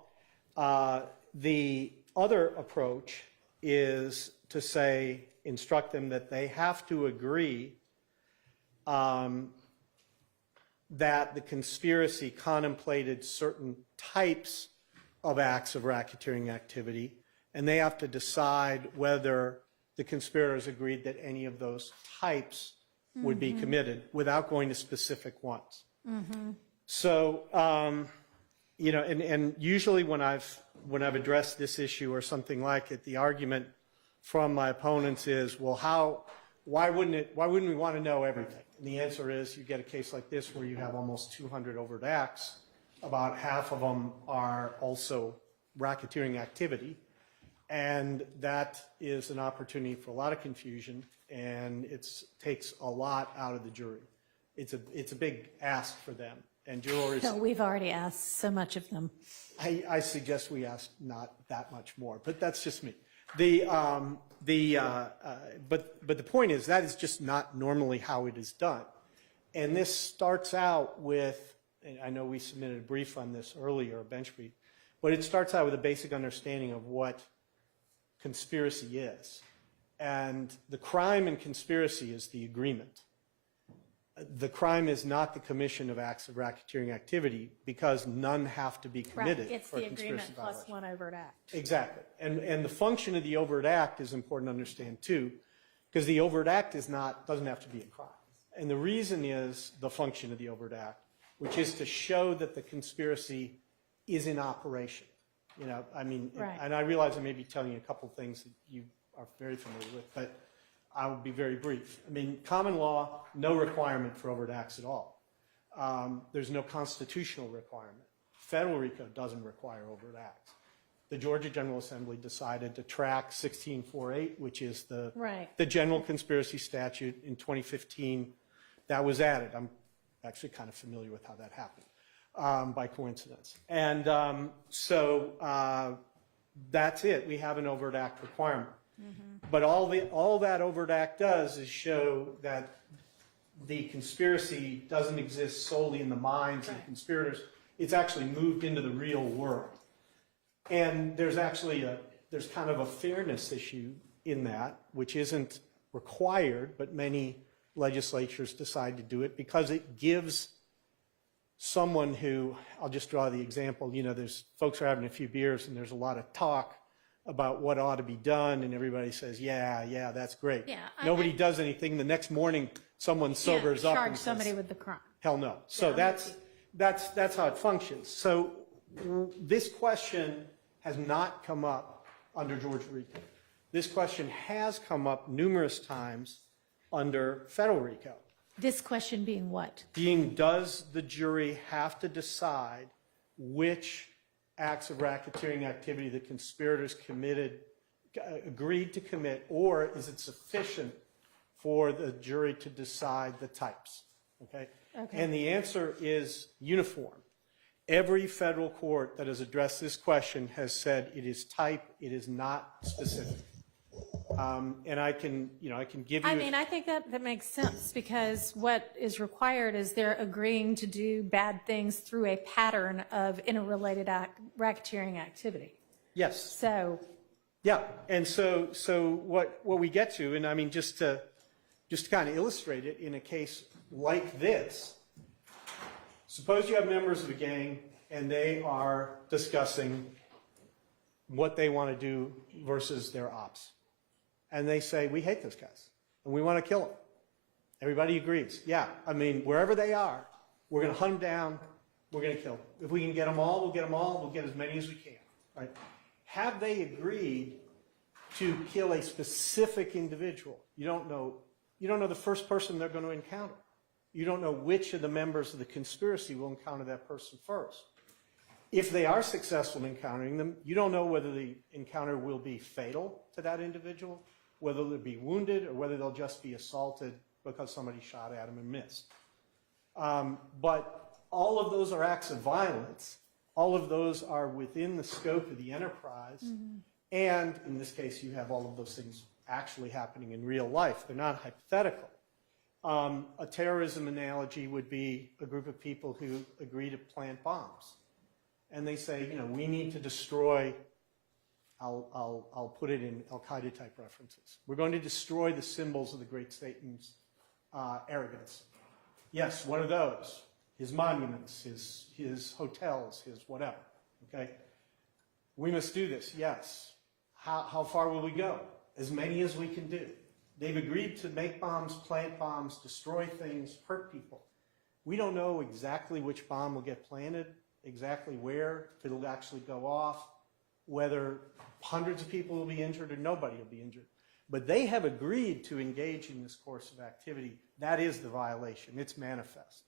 The other approach is to say, instruct them that they have to agree that the conspiracy contemplated certain types of acts of racketeering activity, and they have to decide whether the conspirators agreed that any of those types would be committed without going to specific ones. So, and usually when I've addressed this issue or something like it, the argument from my opponents is, well, why wouldn't we want to know everything? And the answer is you get a case like this where you have almost 200 overt acts. About half of them are also racketeering activity. And that is an opportunity for a lot of confusion, and it takes a lot out of the jury. It's a big ask for them. And jurors... No, we've already asked so much of them. I suggest we ask not that much more, but that's just me. But the point is that is just not normally how it is done. And this starts out with, and I know we submitted a brief on this earlier, a bench brief, but it starts out with a basic understanding of what conspiracy is. And the crime in conspiracy is the agreement. The crime is not the commission of acts of racketeering activity because none have to be committed Right, it's for a the conspiracy agreement plus violation. one overt act. Exactly. And the function of the overt act is important to understand too, because the overt act doesn't have to be a crime. And the reason is the function of the overt act, which is to show that the conspiracy is in operation. You know, I mean, Right. and I realize I may be telling you a couple things that you are very familiar with, but I will be very brief. I mean, common law, no requirement for overt acts at all. There's no constitutional requirement. Federal RICO doesn't require overt acts. The Georgia General Assembly decided to track 1648, which is the general conspiracy statute in 2015 that was added. I'm actually kind of familiar with how that happened by coincidence. And so that's it. We have an overt act requirement. But all that overt act does is show that the conspiracy doesn't exist solely in the minds of the conspirators. It's actually moved into the real world. And there's actually there's kind of a fairness issue in that, which isn't required, but many legislatures decide to do it because it gives someone who, I'll just draw the example, you know, there's folks are having a few beers and there's a lot of talk about what ought to be done, and everybody says, yeah, that's great. Yeah, Nobody does anything. The next morning, someone sobers up Charge and says, somebody with the crime. hell no. So that's how it functions. So this question has not come up under Georgia RICO. This question has come up numerous times under federal RICO. This question being what? Being, does the jury have to decide which acts of racketeering activity the conspirators agreed to commit, or is it sufficient for the jury to decide the types? Okay? And the answer is uniform. Every federal court that has addressed this question has said it is type, it is not specific. And I can give you... I mean, I think that makes sense because what is required is they're agreeing to do bad things through a pattern of interrelated racketeering activity. Yes. So... Yeah, and so what we get to, and I mean, just to kind of illustrate it in a case like this, suppose you have members of a gang and they are discussing what they want to do versus their ops. And they say, we hate those guys, and we want to kill them. Everybody agrees. Yeah, I mean, wherever they are, we're going to hunt them down, we're going to kill them. If we can get them all, we'll get them all, we'll get as many as we can, right? Have they agreed to kill a specific individual? You don't know the first person they're going to encounter. You don't know which of the members of the conspiracy will encounter that person first. If they are successful in encountering them, you don't know whether the encounter will be fatal to that individual, whether they'll be wounded, or whether they'll just be assaulted because somebody shot at them and missed. But all of those are acts of violence. All of those are within the scope of the enterprise. And in this case, you have all of those things actually happening in real life. They're not hypothetical. A terrorism analogy would be a group of people who agree to plant bombs. And they say, you know, we need to destroy, I'll put it in Al-Qaeda type references. We're going to destroy the symbols of the great Satan's arrogance. Yes, one of those. His monuments, his hotels, his whatever, okay? We must do this, yes. How far will we go? As many as we can do. They've agreed to make bombs, plant bombs, destroy things, hurt people. We don't know exactly which bomb will get planted, exactly where, if it'll actually go off, whether hundreds of people will be injured or nobody will be injured. But they have agreed to engage in this course of activity. That is the violation. It's manifest.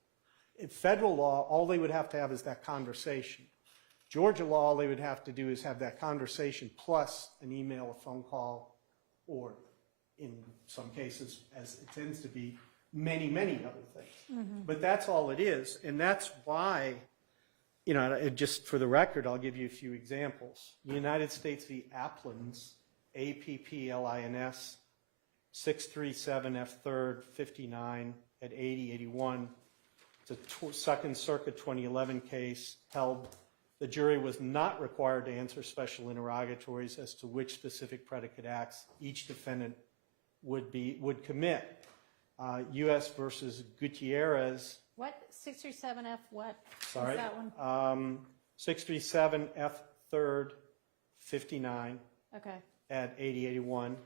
In federal law, all they would have to have is that conversation. Georgia law, all they would have to do is have that conversation plus an email, a phone call, or in some cases, as it tends to be, many, many other things. But that's all it is. And that's why, you know, just for the record, I'll give you a few examples. United States v. Applins, APPLINS, 637 F3rd 59 at 8081. It's a Second Circuit 2011 case held. The jury was not required to answer special interrogatories as to which specific predicate acts each defendant would commit. U.S. versus Gutierrez. What? 637F what? Sorry. Is that one? 637 F3rd 59 Okay. at 8081.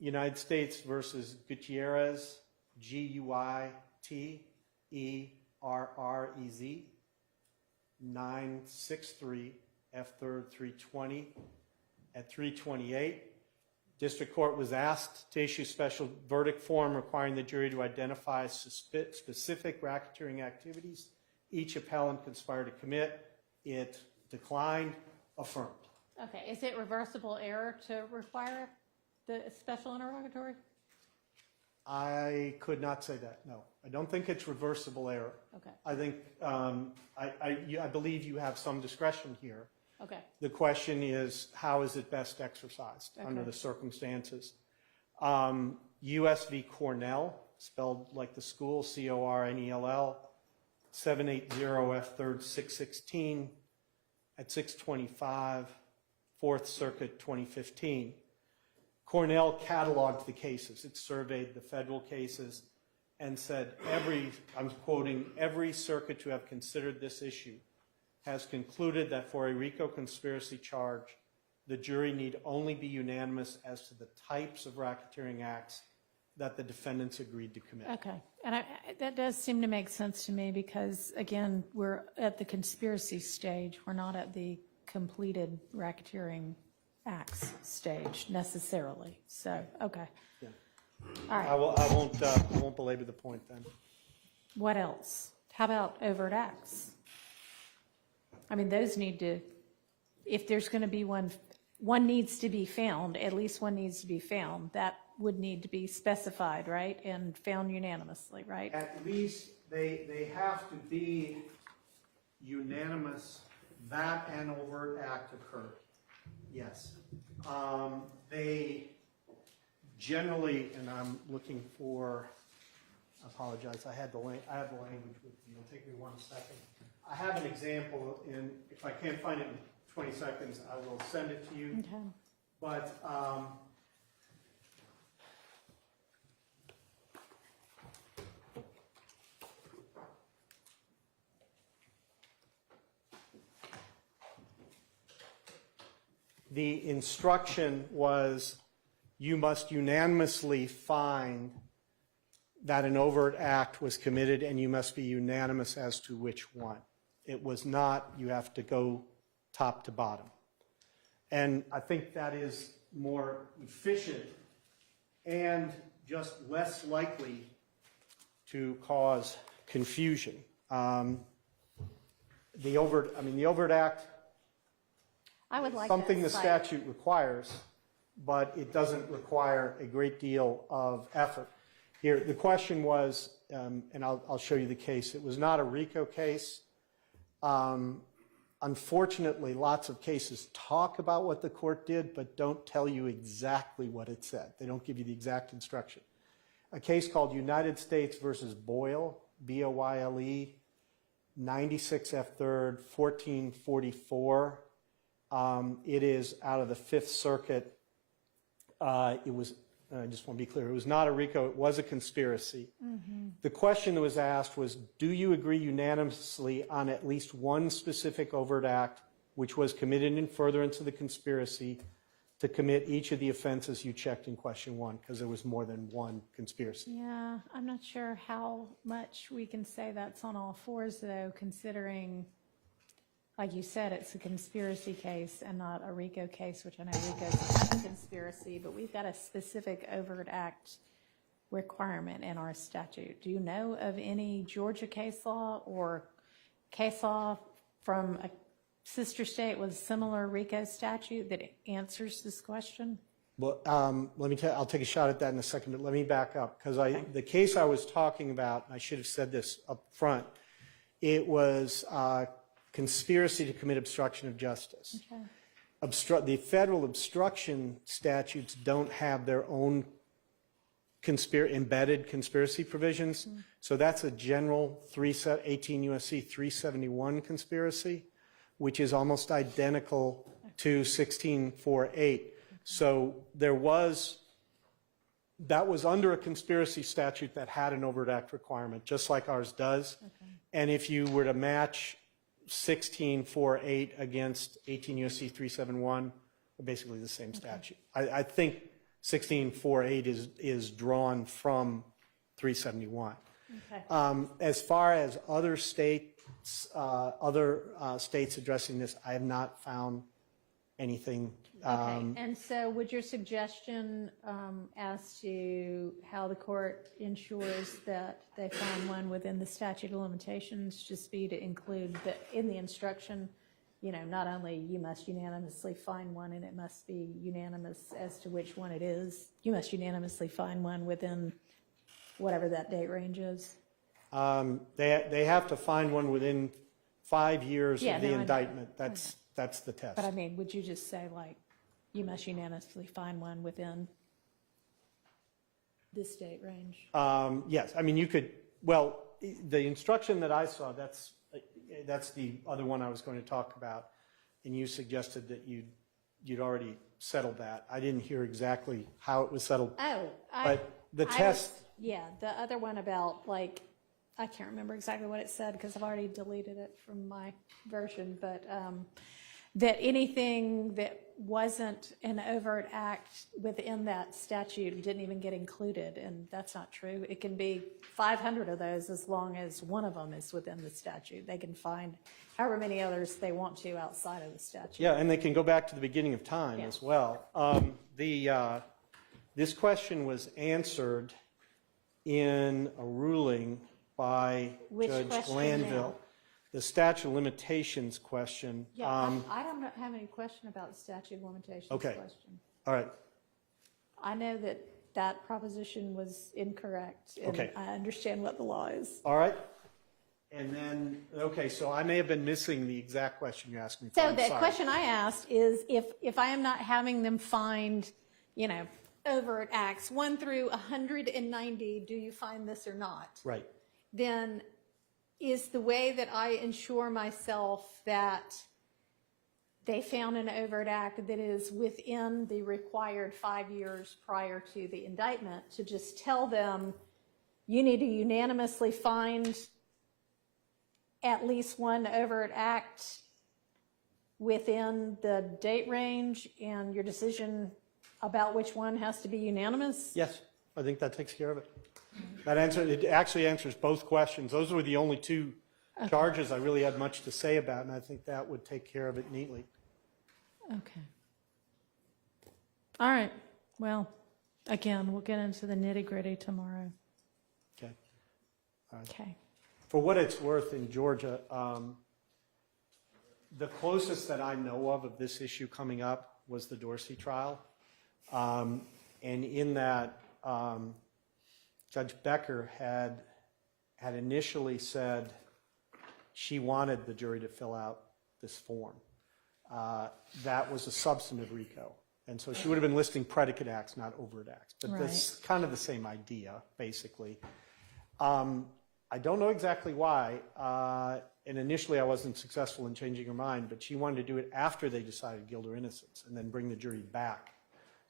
United States versus Gutierrez, GUITERREZ, 963 F3rd 320 at 328. District Court was asked to issue special verdict form requiring the jury to identify specific racketeering activities each appellant conspired to commit. It declined, affirmed. Okay. Is it reversible error to require the special interrogatory? I could not say that, no. I don't think it's reversible error. Okay. I think, I believe you have some discretion here. Okay. The question is, how is it best exercised under the circumstances? U.S. v. Cornell, spelled like the school, CORNELL, 780 F3rd 616 at 625, 4th Circuit 2015. Cornell cataloged the cases. It surveyed the federal cases and said I'm quoting, every circuit to have considered this issue has concluded that for a RICO conspiracy charge, the jury need only be unanimous as to the types of racketeering acts that the defendants agreed to commit. Okay. And that does seem to make sense to me because, again, we're at the conspiracy stage. We're not at the completed racketeering acts stage necessarily. So, okay. Yeah. All right. I won't belabor the point then. What else? How about overt acts? I mean, those need to, if there's going to be one needs to be found, at least one needs to be found. That would need to be specified, right? And found unanimously, right? At least they have to be unanimous that an overt act occurred. Yes. They generally, and I'm looking for, I apologize, I have the language with me. It'll take me 1 second. I have an example, and if I can't find it in 20 seconds, I will send it to you. Okay. But the instruction was you must unanimously find that an overt act was committed and you must be unanimous as to which one. It was not, you have to go top to bottom. And I think that is more efficient and just less likely to cause confusion. The overt act, I would like something the that statute requires, but it doesn't require a great deal of effort. Here, the question was, and I'll show you the case. It was not a RICO case. Unfortunately, lots of cases talk about what the court did, but don't tell you exactly what it said. They don't give you the exact instruction. A case called United States versus Boyle, B-O-Y-L-E, 96 F3rd 1444. It is out of the Fifth Circuit. It was, I just want to be clear, it was not a RICO, it was a conspiracy. Mm-hmm. The question that was asked was, do you agree unanimously on at least one specific overt act which was committed in furtherance of the conspiracy to commit each of the offenses you checked in question one, because there was more than one conspiracy? Yeah, I'm not sure how much we can say that's on all fours, though, considering like you said, it's a conspiracy case and not a RICO case, which I know RICO's a conspiracy, but we've got a specific overt act requirement in our statute. Do you know of any Georgia case law or case law from a sister state with a similar RICO statute that answers this question? Well, let me tell you, I'll take a shot at that in a second, but let me back up, because the case I was talking about, and I should have said this up front, it was conspiracy to commit obstruction of justice. Okay. The federal obstruction statutes don't have their own embedded conspiracy provisions, so that's a general 18 U.S.C. 371 conspiracy, which is almost identical to 1648. So that was under a conspiracy statute that had an overt act requirement, just like ours does. Okay. And if you were to match 1648 against 18 U.S.C. 371, they're basically the same statute. I think 1648 is drawn from 371. Okay. As far as other states addressing this, I have not found anything. Okay, and so would your suggestion as to how the court ensures that they find one within the statute of limitations just be to include in the instruction, you know, not only you must unanimously find one and it must be unanimous as to which one it is, you must unanimously find one within whatever that date range is? They have to find one within 5 years of the indictment. That's the test. But I mean, would you just say like, you must unanimously find one within this date range? Yes, I mean you could. Well, the instruction that I saw, that's the other one I was going to talk about, and you suggested that you'd already settled that. I didn't hear exactly how it was settled. Oh, but the test. Yeah, the other one about like, I can't remember exactly what it said because I've already deleted it from my version, but that anything that wasn't an overt act within that statute didn't even get included, and that's not true. It can be 500 of those as long as one of them is within the statute. They can find however many others they want to outside of the statute. Yeah, and they can go back to the beginning of time as well. This question was answered in a ruling by Judge Glanville. The statute of limitations question. Yeah, I don't have any question about the statute of limitations question. All right. I know that that proposition was incorrect, and I understand what the law is. All right. And then, okay, so I may have been missing the exact question you asked me. So the question I asked is if I am not having them find, you know, overt acts 1 through 190, do you find this or not? Right. Then is the way that I ensure myself that they found an overt act that is within the required 5 years prior to the indictment to just tell them you need to unanimously find at least one overt act within the date range and your decision about which one has to be unanimous? Yes, I think that takes care of it. It actually answers both questions. Those were the only two charges I really had much to say about, and I think that would take care of it neatly. Okay. All right. Well, again, we'll get into the nitty-gritty tomorrow. Okay. All right. Okay. For what it's worth in Georgia, the closest that I know of this issue coming up was the Dorsey trial. And in that, Judge Becker had initially said she wanted the jury to fill out this form. That was a substantive RICO. And so she would have been listing predicate acts, not overt acts. But that's kind of the same idea, basically. I don't know exactly why. And initially I wasn't successful in changing her mind, but she wanted to do it after they decided guilt or innocence and then bring the jury back.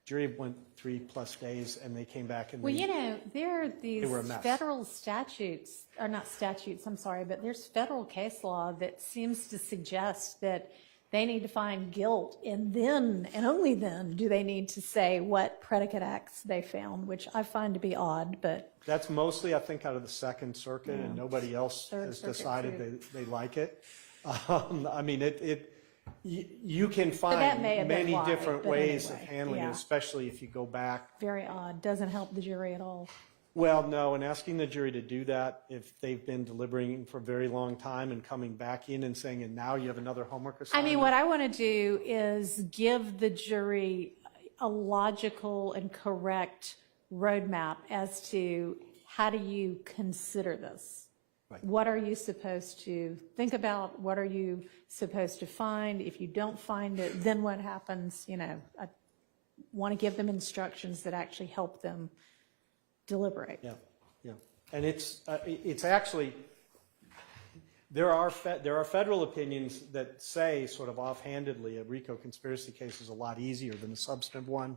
Jury went 3+ days, and they came back and you know, there are these were a mess. federal statutes, or not statutes, I'm sorry, but there's federal case law that seems to suggest that they need to find guilt, and then, and only then, do they need to say what predicate acts they found, which I find to be odd, but... That's mostly, I think, out of the Second Circuit, and nobody else has decided they like it. I mean, you can that find may have been many why, different but ways of anyway, handling yeah. it, especially if you go back. Very odd. Doesn't help the jury at all. Well, no, and asking the jury to do that if they've been deliberating for a very long time and coming back in and saying, and now you have another homework I assignment. mean, what I want to do is give the jury a logical and correct roadmap as to how do you consider this? Right. What are you supposed to think about? What are you supposed to find? If you don't find it, then what happens? You know, I want to give them instructions that actually help them deliberate. Yeah, yeah. And it's actually, there are federal opinions that say sort of offhandedly a RICO conspiracy case is a lot easier than a substantive one.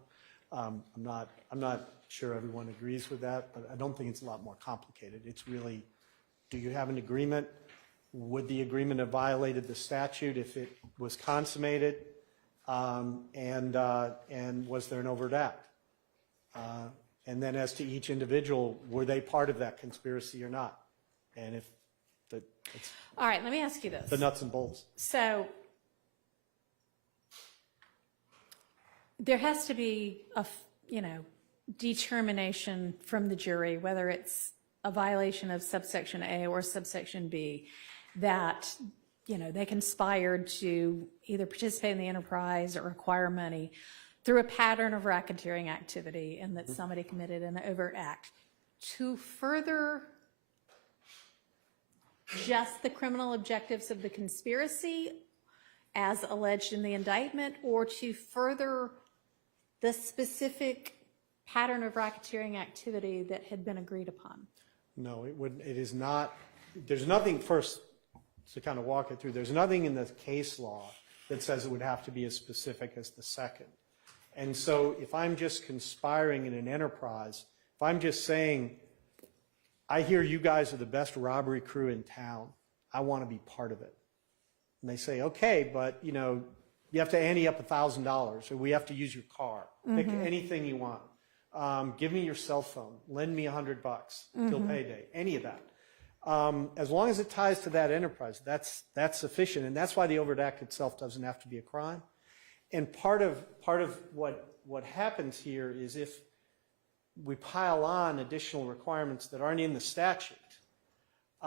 I'm not sure everyone agrees with that, but I don't think it's a lot more complicated. It's really, do you have an agreement? Would the agreement have violated the statute if it was consummated? And was there an overt act? And then as to each individual, were they part of that conspiracy or not? And if it's All right, let me ask you this. the nuts and bolts. So there has to be a, determination from the jury, whether it's a violation of subsection A or subsection B, that, they conspired to either participate in the enterprise or acquire money through a pattern of racketeering activity and that somebody committed an overt act to further just the criminal objectives of the conspiracy as alleged in the indictment, or to further the specific pattern of racketeering activity that had been agreed upon? No, it is not. There's nothing, first, to kind of walk it through, there's nothing in the case law that says it would have to be as specific as the second. And so if I'm just conspiring in an enterprise, if I'm just saying, I hear you guys are the best robbery crew in town, I want to be part of it. And they say, okay, but you have to ante up $1,000, or we have to use your car. Pick anything you want. Give me your cell phone. Lend me $100 till payday. Any of that. As long as it ties to that enterprise, that's sufficient, and that's why the overt act itself doesn't have to be a crime. And part of what happens here is if we pile on additional requirements that aren't in the statute.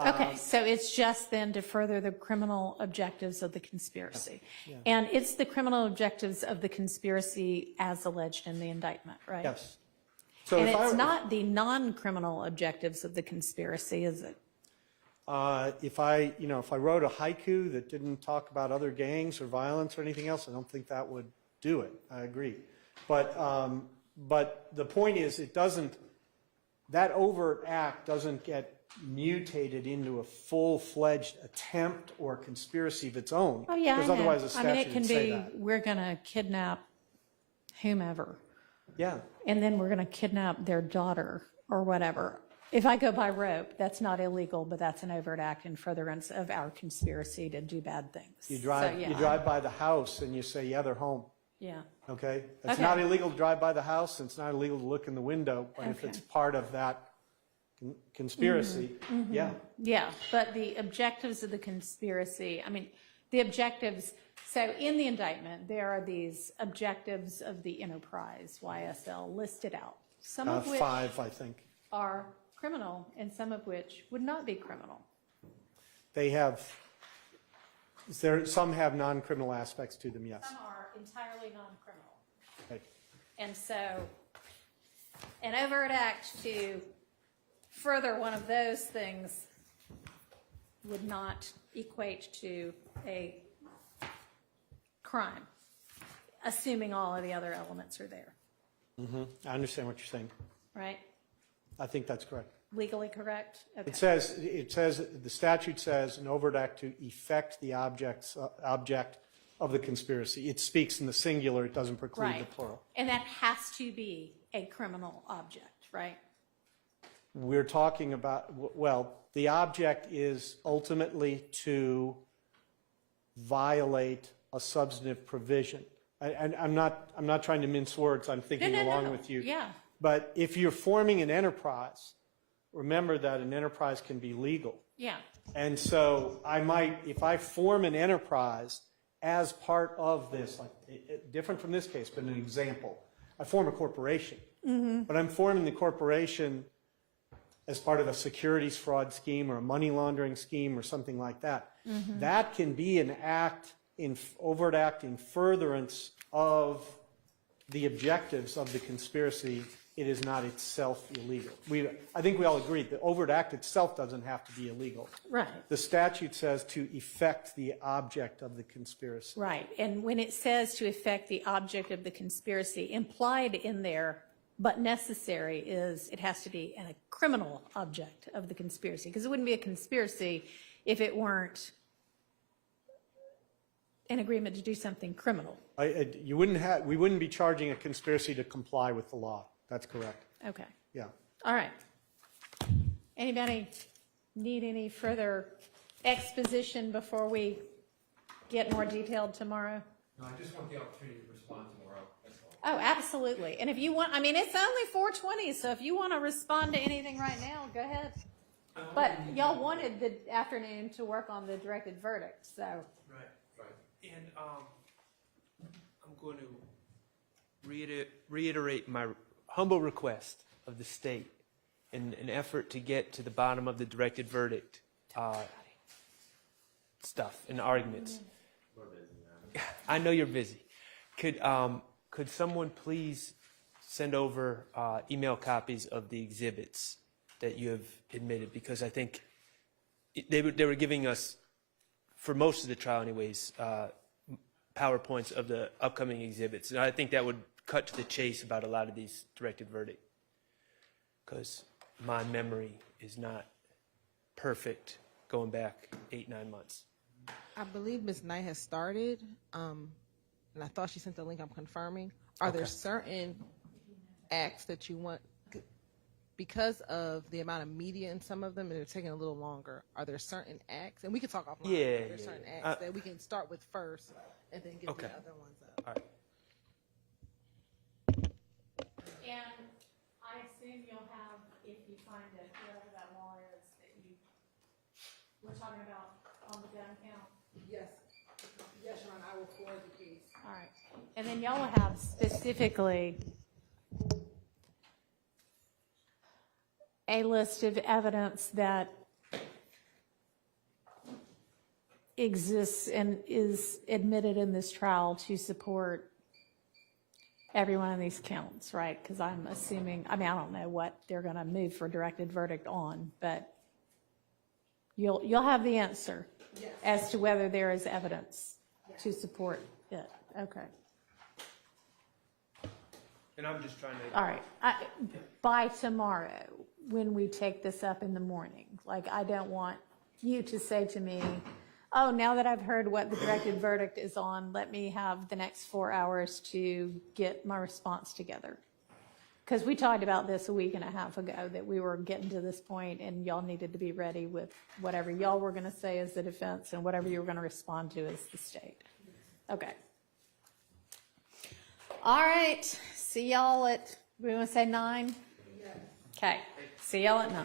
Okay, so it's just then to further the criminal objectives of the conspiracy. Yeah. And it's the criminal objectives of the conspiracy as alleged in the indictment, right? Yes. So And if it's not the non-criminal objectives of the conspiracy, is it? If I wrote a haiku that didn't talk about other gangs or violence or anything else, I don't think that would do it. I agree. But the point is, that overt act doesn't get mutated into a full-fledged attempt or conspiracy of its own. Oh, yeah, Because I know. otherwise the statute it can would say be, that. we're going to kidnap whomever, Yeah. and then we're going to kidnap their daughter or whatever. If I go by rope, that's not illegal, but that's an overt act in furtherance of our conspiracy to do bad things. You drive by the house and you say, yeah, they're home. Yeah. Okay? It's Okay. not illegal to drive by the house, and it's not illegal to look in the window, but if Okay. it's part of that conspiracy, yeah. Yeah, but the objectives of the conspiracy, so in the indictment, there are these objectives of the enterprise, YSL, listed out. Some of which 5, I think. are criminal and some of which would not be criminal. Some have non-criminal aspects to them, yes. Some are entirely non-criminal. Right. And so an overt act to further one of those things would not equate to a crime, assuming all of the other elements are there, I understand what you're saying. right? I think that's correct. Legally correct? Okay. It says, the statute says an overt act to effect the object of the conspiracy. It speaks in the singular, it doesn't preclude the Right. plural. And that has to be a criminal object, right? We're talking about, the object is ultimately to violate a substantive provision. And I'm not trying to mince words, I'm thinking along with you. Yeah. But if you're forming an enterprise, remember that an enterprise can be legal. Yeah. And so I might, if I form an enterprise as part of this, like different from this case, but an example, I form a corporation, but I'm forming the corporation as part of a securities fraud scheme or a money laundering scheme or something like that. That can be an act, overt act in furtherance of the objectives of the conspiracy. It is not itself illegal. I think we all agree the overt act itself doesn't have to be illegal. Right. The statute says to effect the object of the conspiracy. Right. And when it says to effect the object of the conspiracy, implied in there, but necessary, is it has to be a criminal object of the conspiracy. Because it wouldn't be a conspiracy if it weren't an agreement to do something criminal. We wouldn't be charging a conspiracy to comply with the law. That's correct. Okay. Yeah. All right. Anybody need any further exposition before we get more detailed tomorrow? No, I just want the opportunity to respond tomorrow, that's all. Oh, absolutely. And if you want, I mean, it's only 4:20, so if you want to respond to anything right now, go ahead. But y'all wanted the afternoon to work on the directed verdict, so. Right. And I'm going to reiterate my humble request of the state in an effort to get to the bottom of the directed verdict stuff and arguments. I know you're busy. Could someone please send over email copies of the exhibits that you have admitted? Because I think they were giving us, for most of the trial anyways, PowerPoints of the upcoming exhibits. And I think that would cut to the chase about a lot of these directed verdict, because my memory is not perfect going back 8-9 months. I believe Ms. Knight has started, and I thought she sent the link. I'm confirming. Are there certain acts that you want, because of the amount of media in some of them, and they're taking a little longer? Are there certain acts, and we can talk offline. Yeah, Are there certain acts that we can start with first, and then get the other ones up? All right. And I assume you'll have, if you find it, whatever that law is that we're talking about on the gun count. Yes, Your Honor, I will forward the case. All right. And then y'all will have specifically a list of evidence that exists and is admitted in this trial to support every one of these counts, right? Because I'm assuming, I mean, I don't know what they're going to move for directed verdict on, but you'll have the answer as to whether there is evidence to support it. Okay. And I'm just trying to. All right. By tomorrow, when we take this up in the morning, like, I don't want you to say to me, oh, now that I've heard what the directed verdict is on, let me have the next 4 hours to get my response together. Because we talked about this a week and a half ago, that we were getting to this point and y'all needed to be ready with whatever y'all were going to say as the defense and whatever you were going to respond to as the state. Okay. All right. See y'all at, we want to say 9? Okay. See y'all at 9.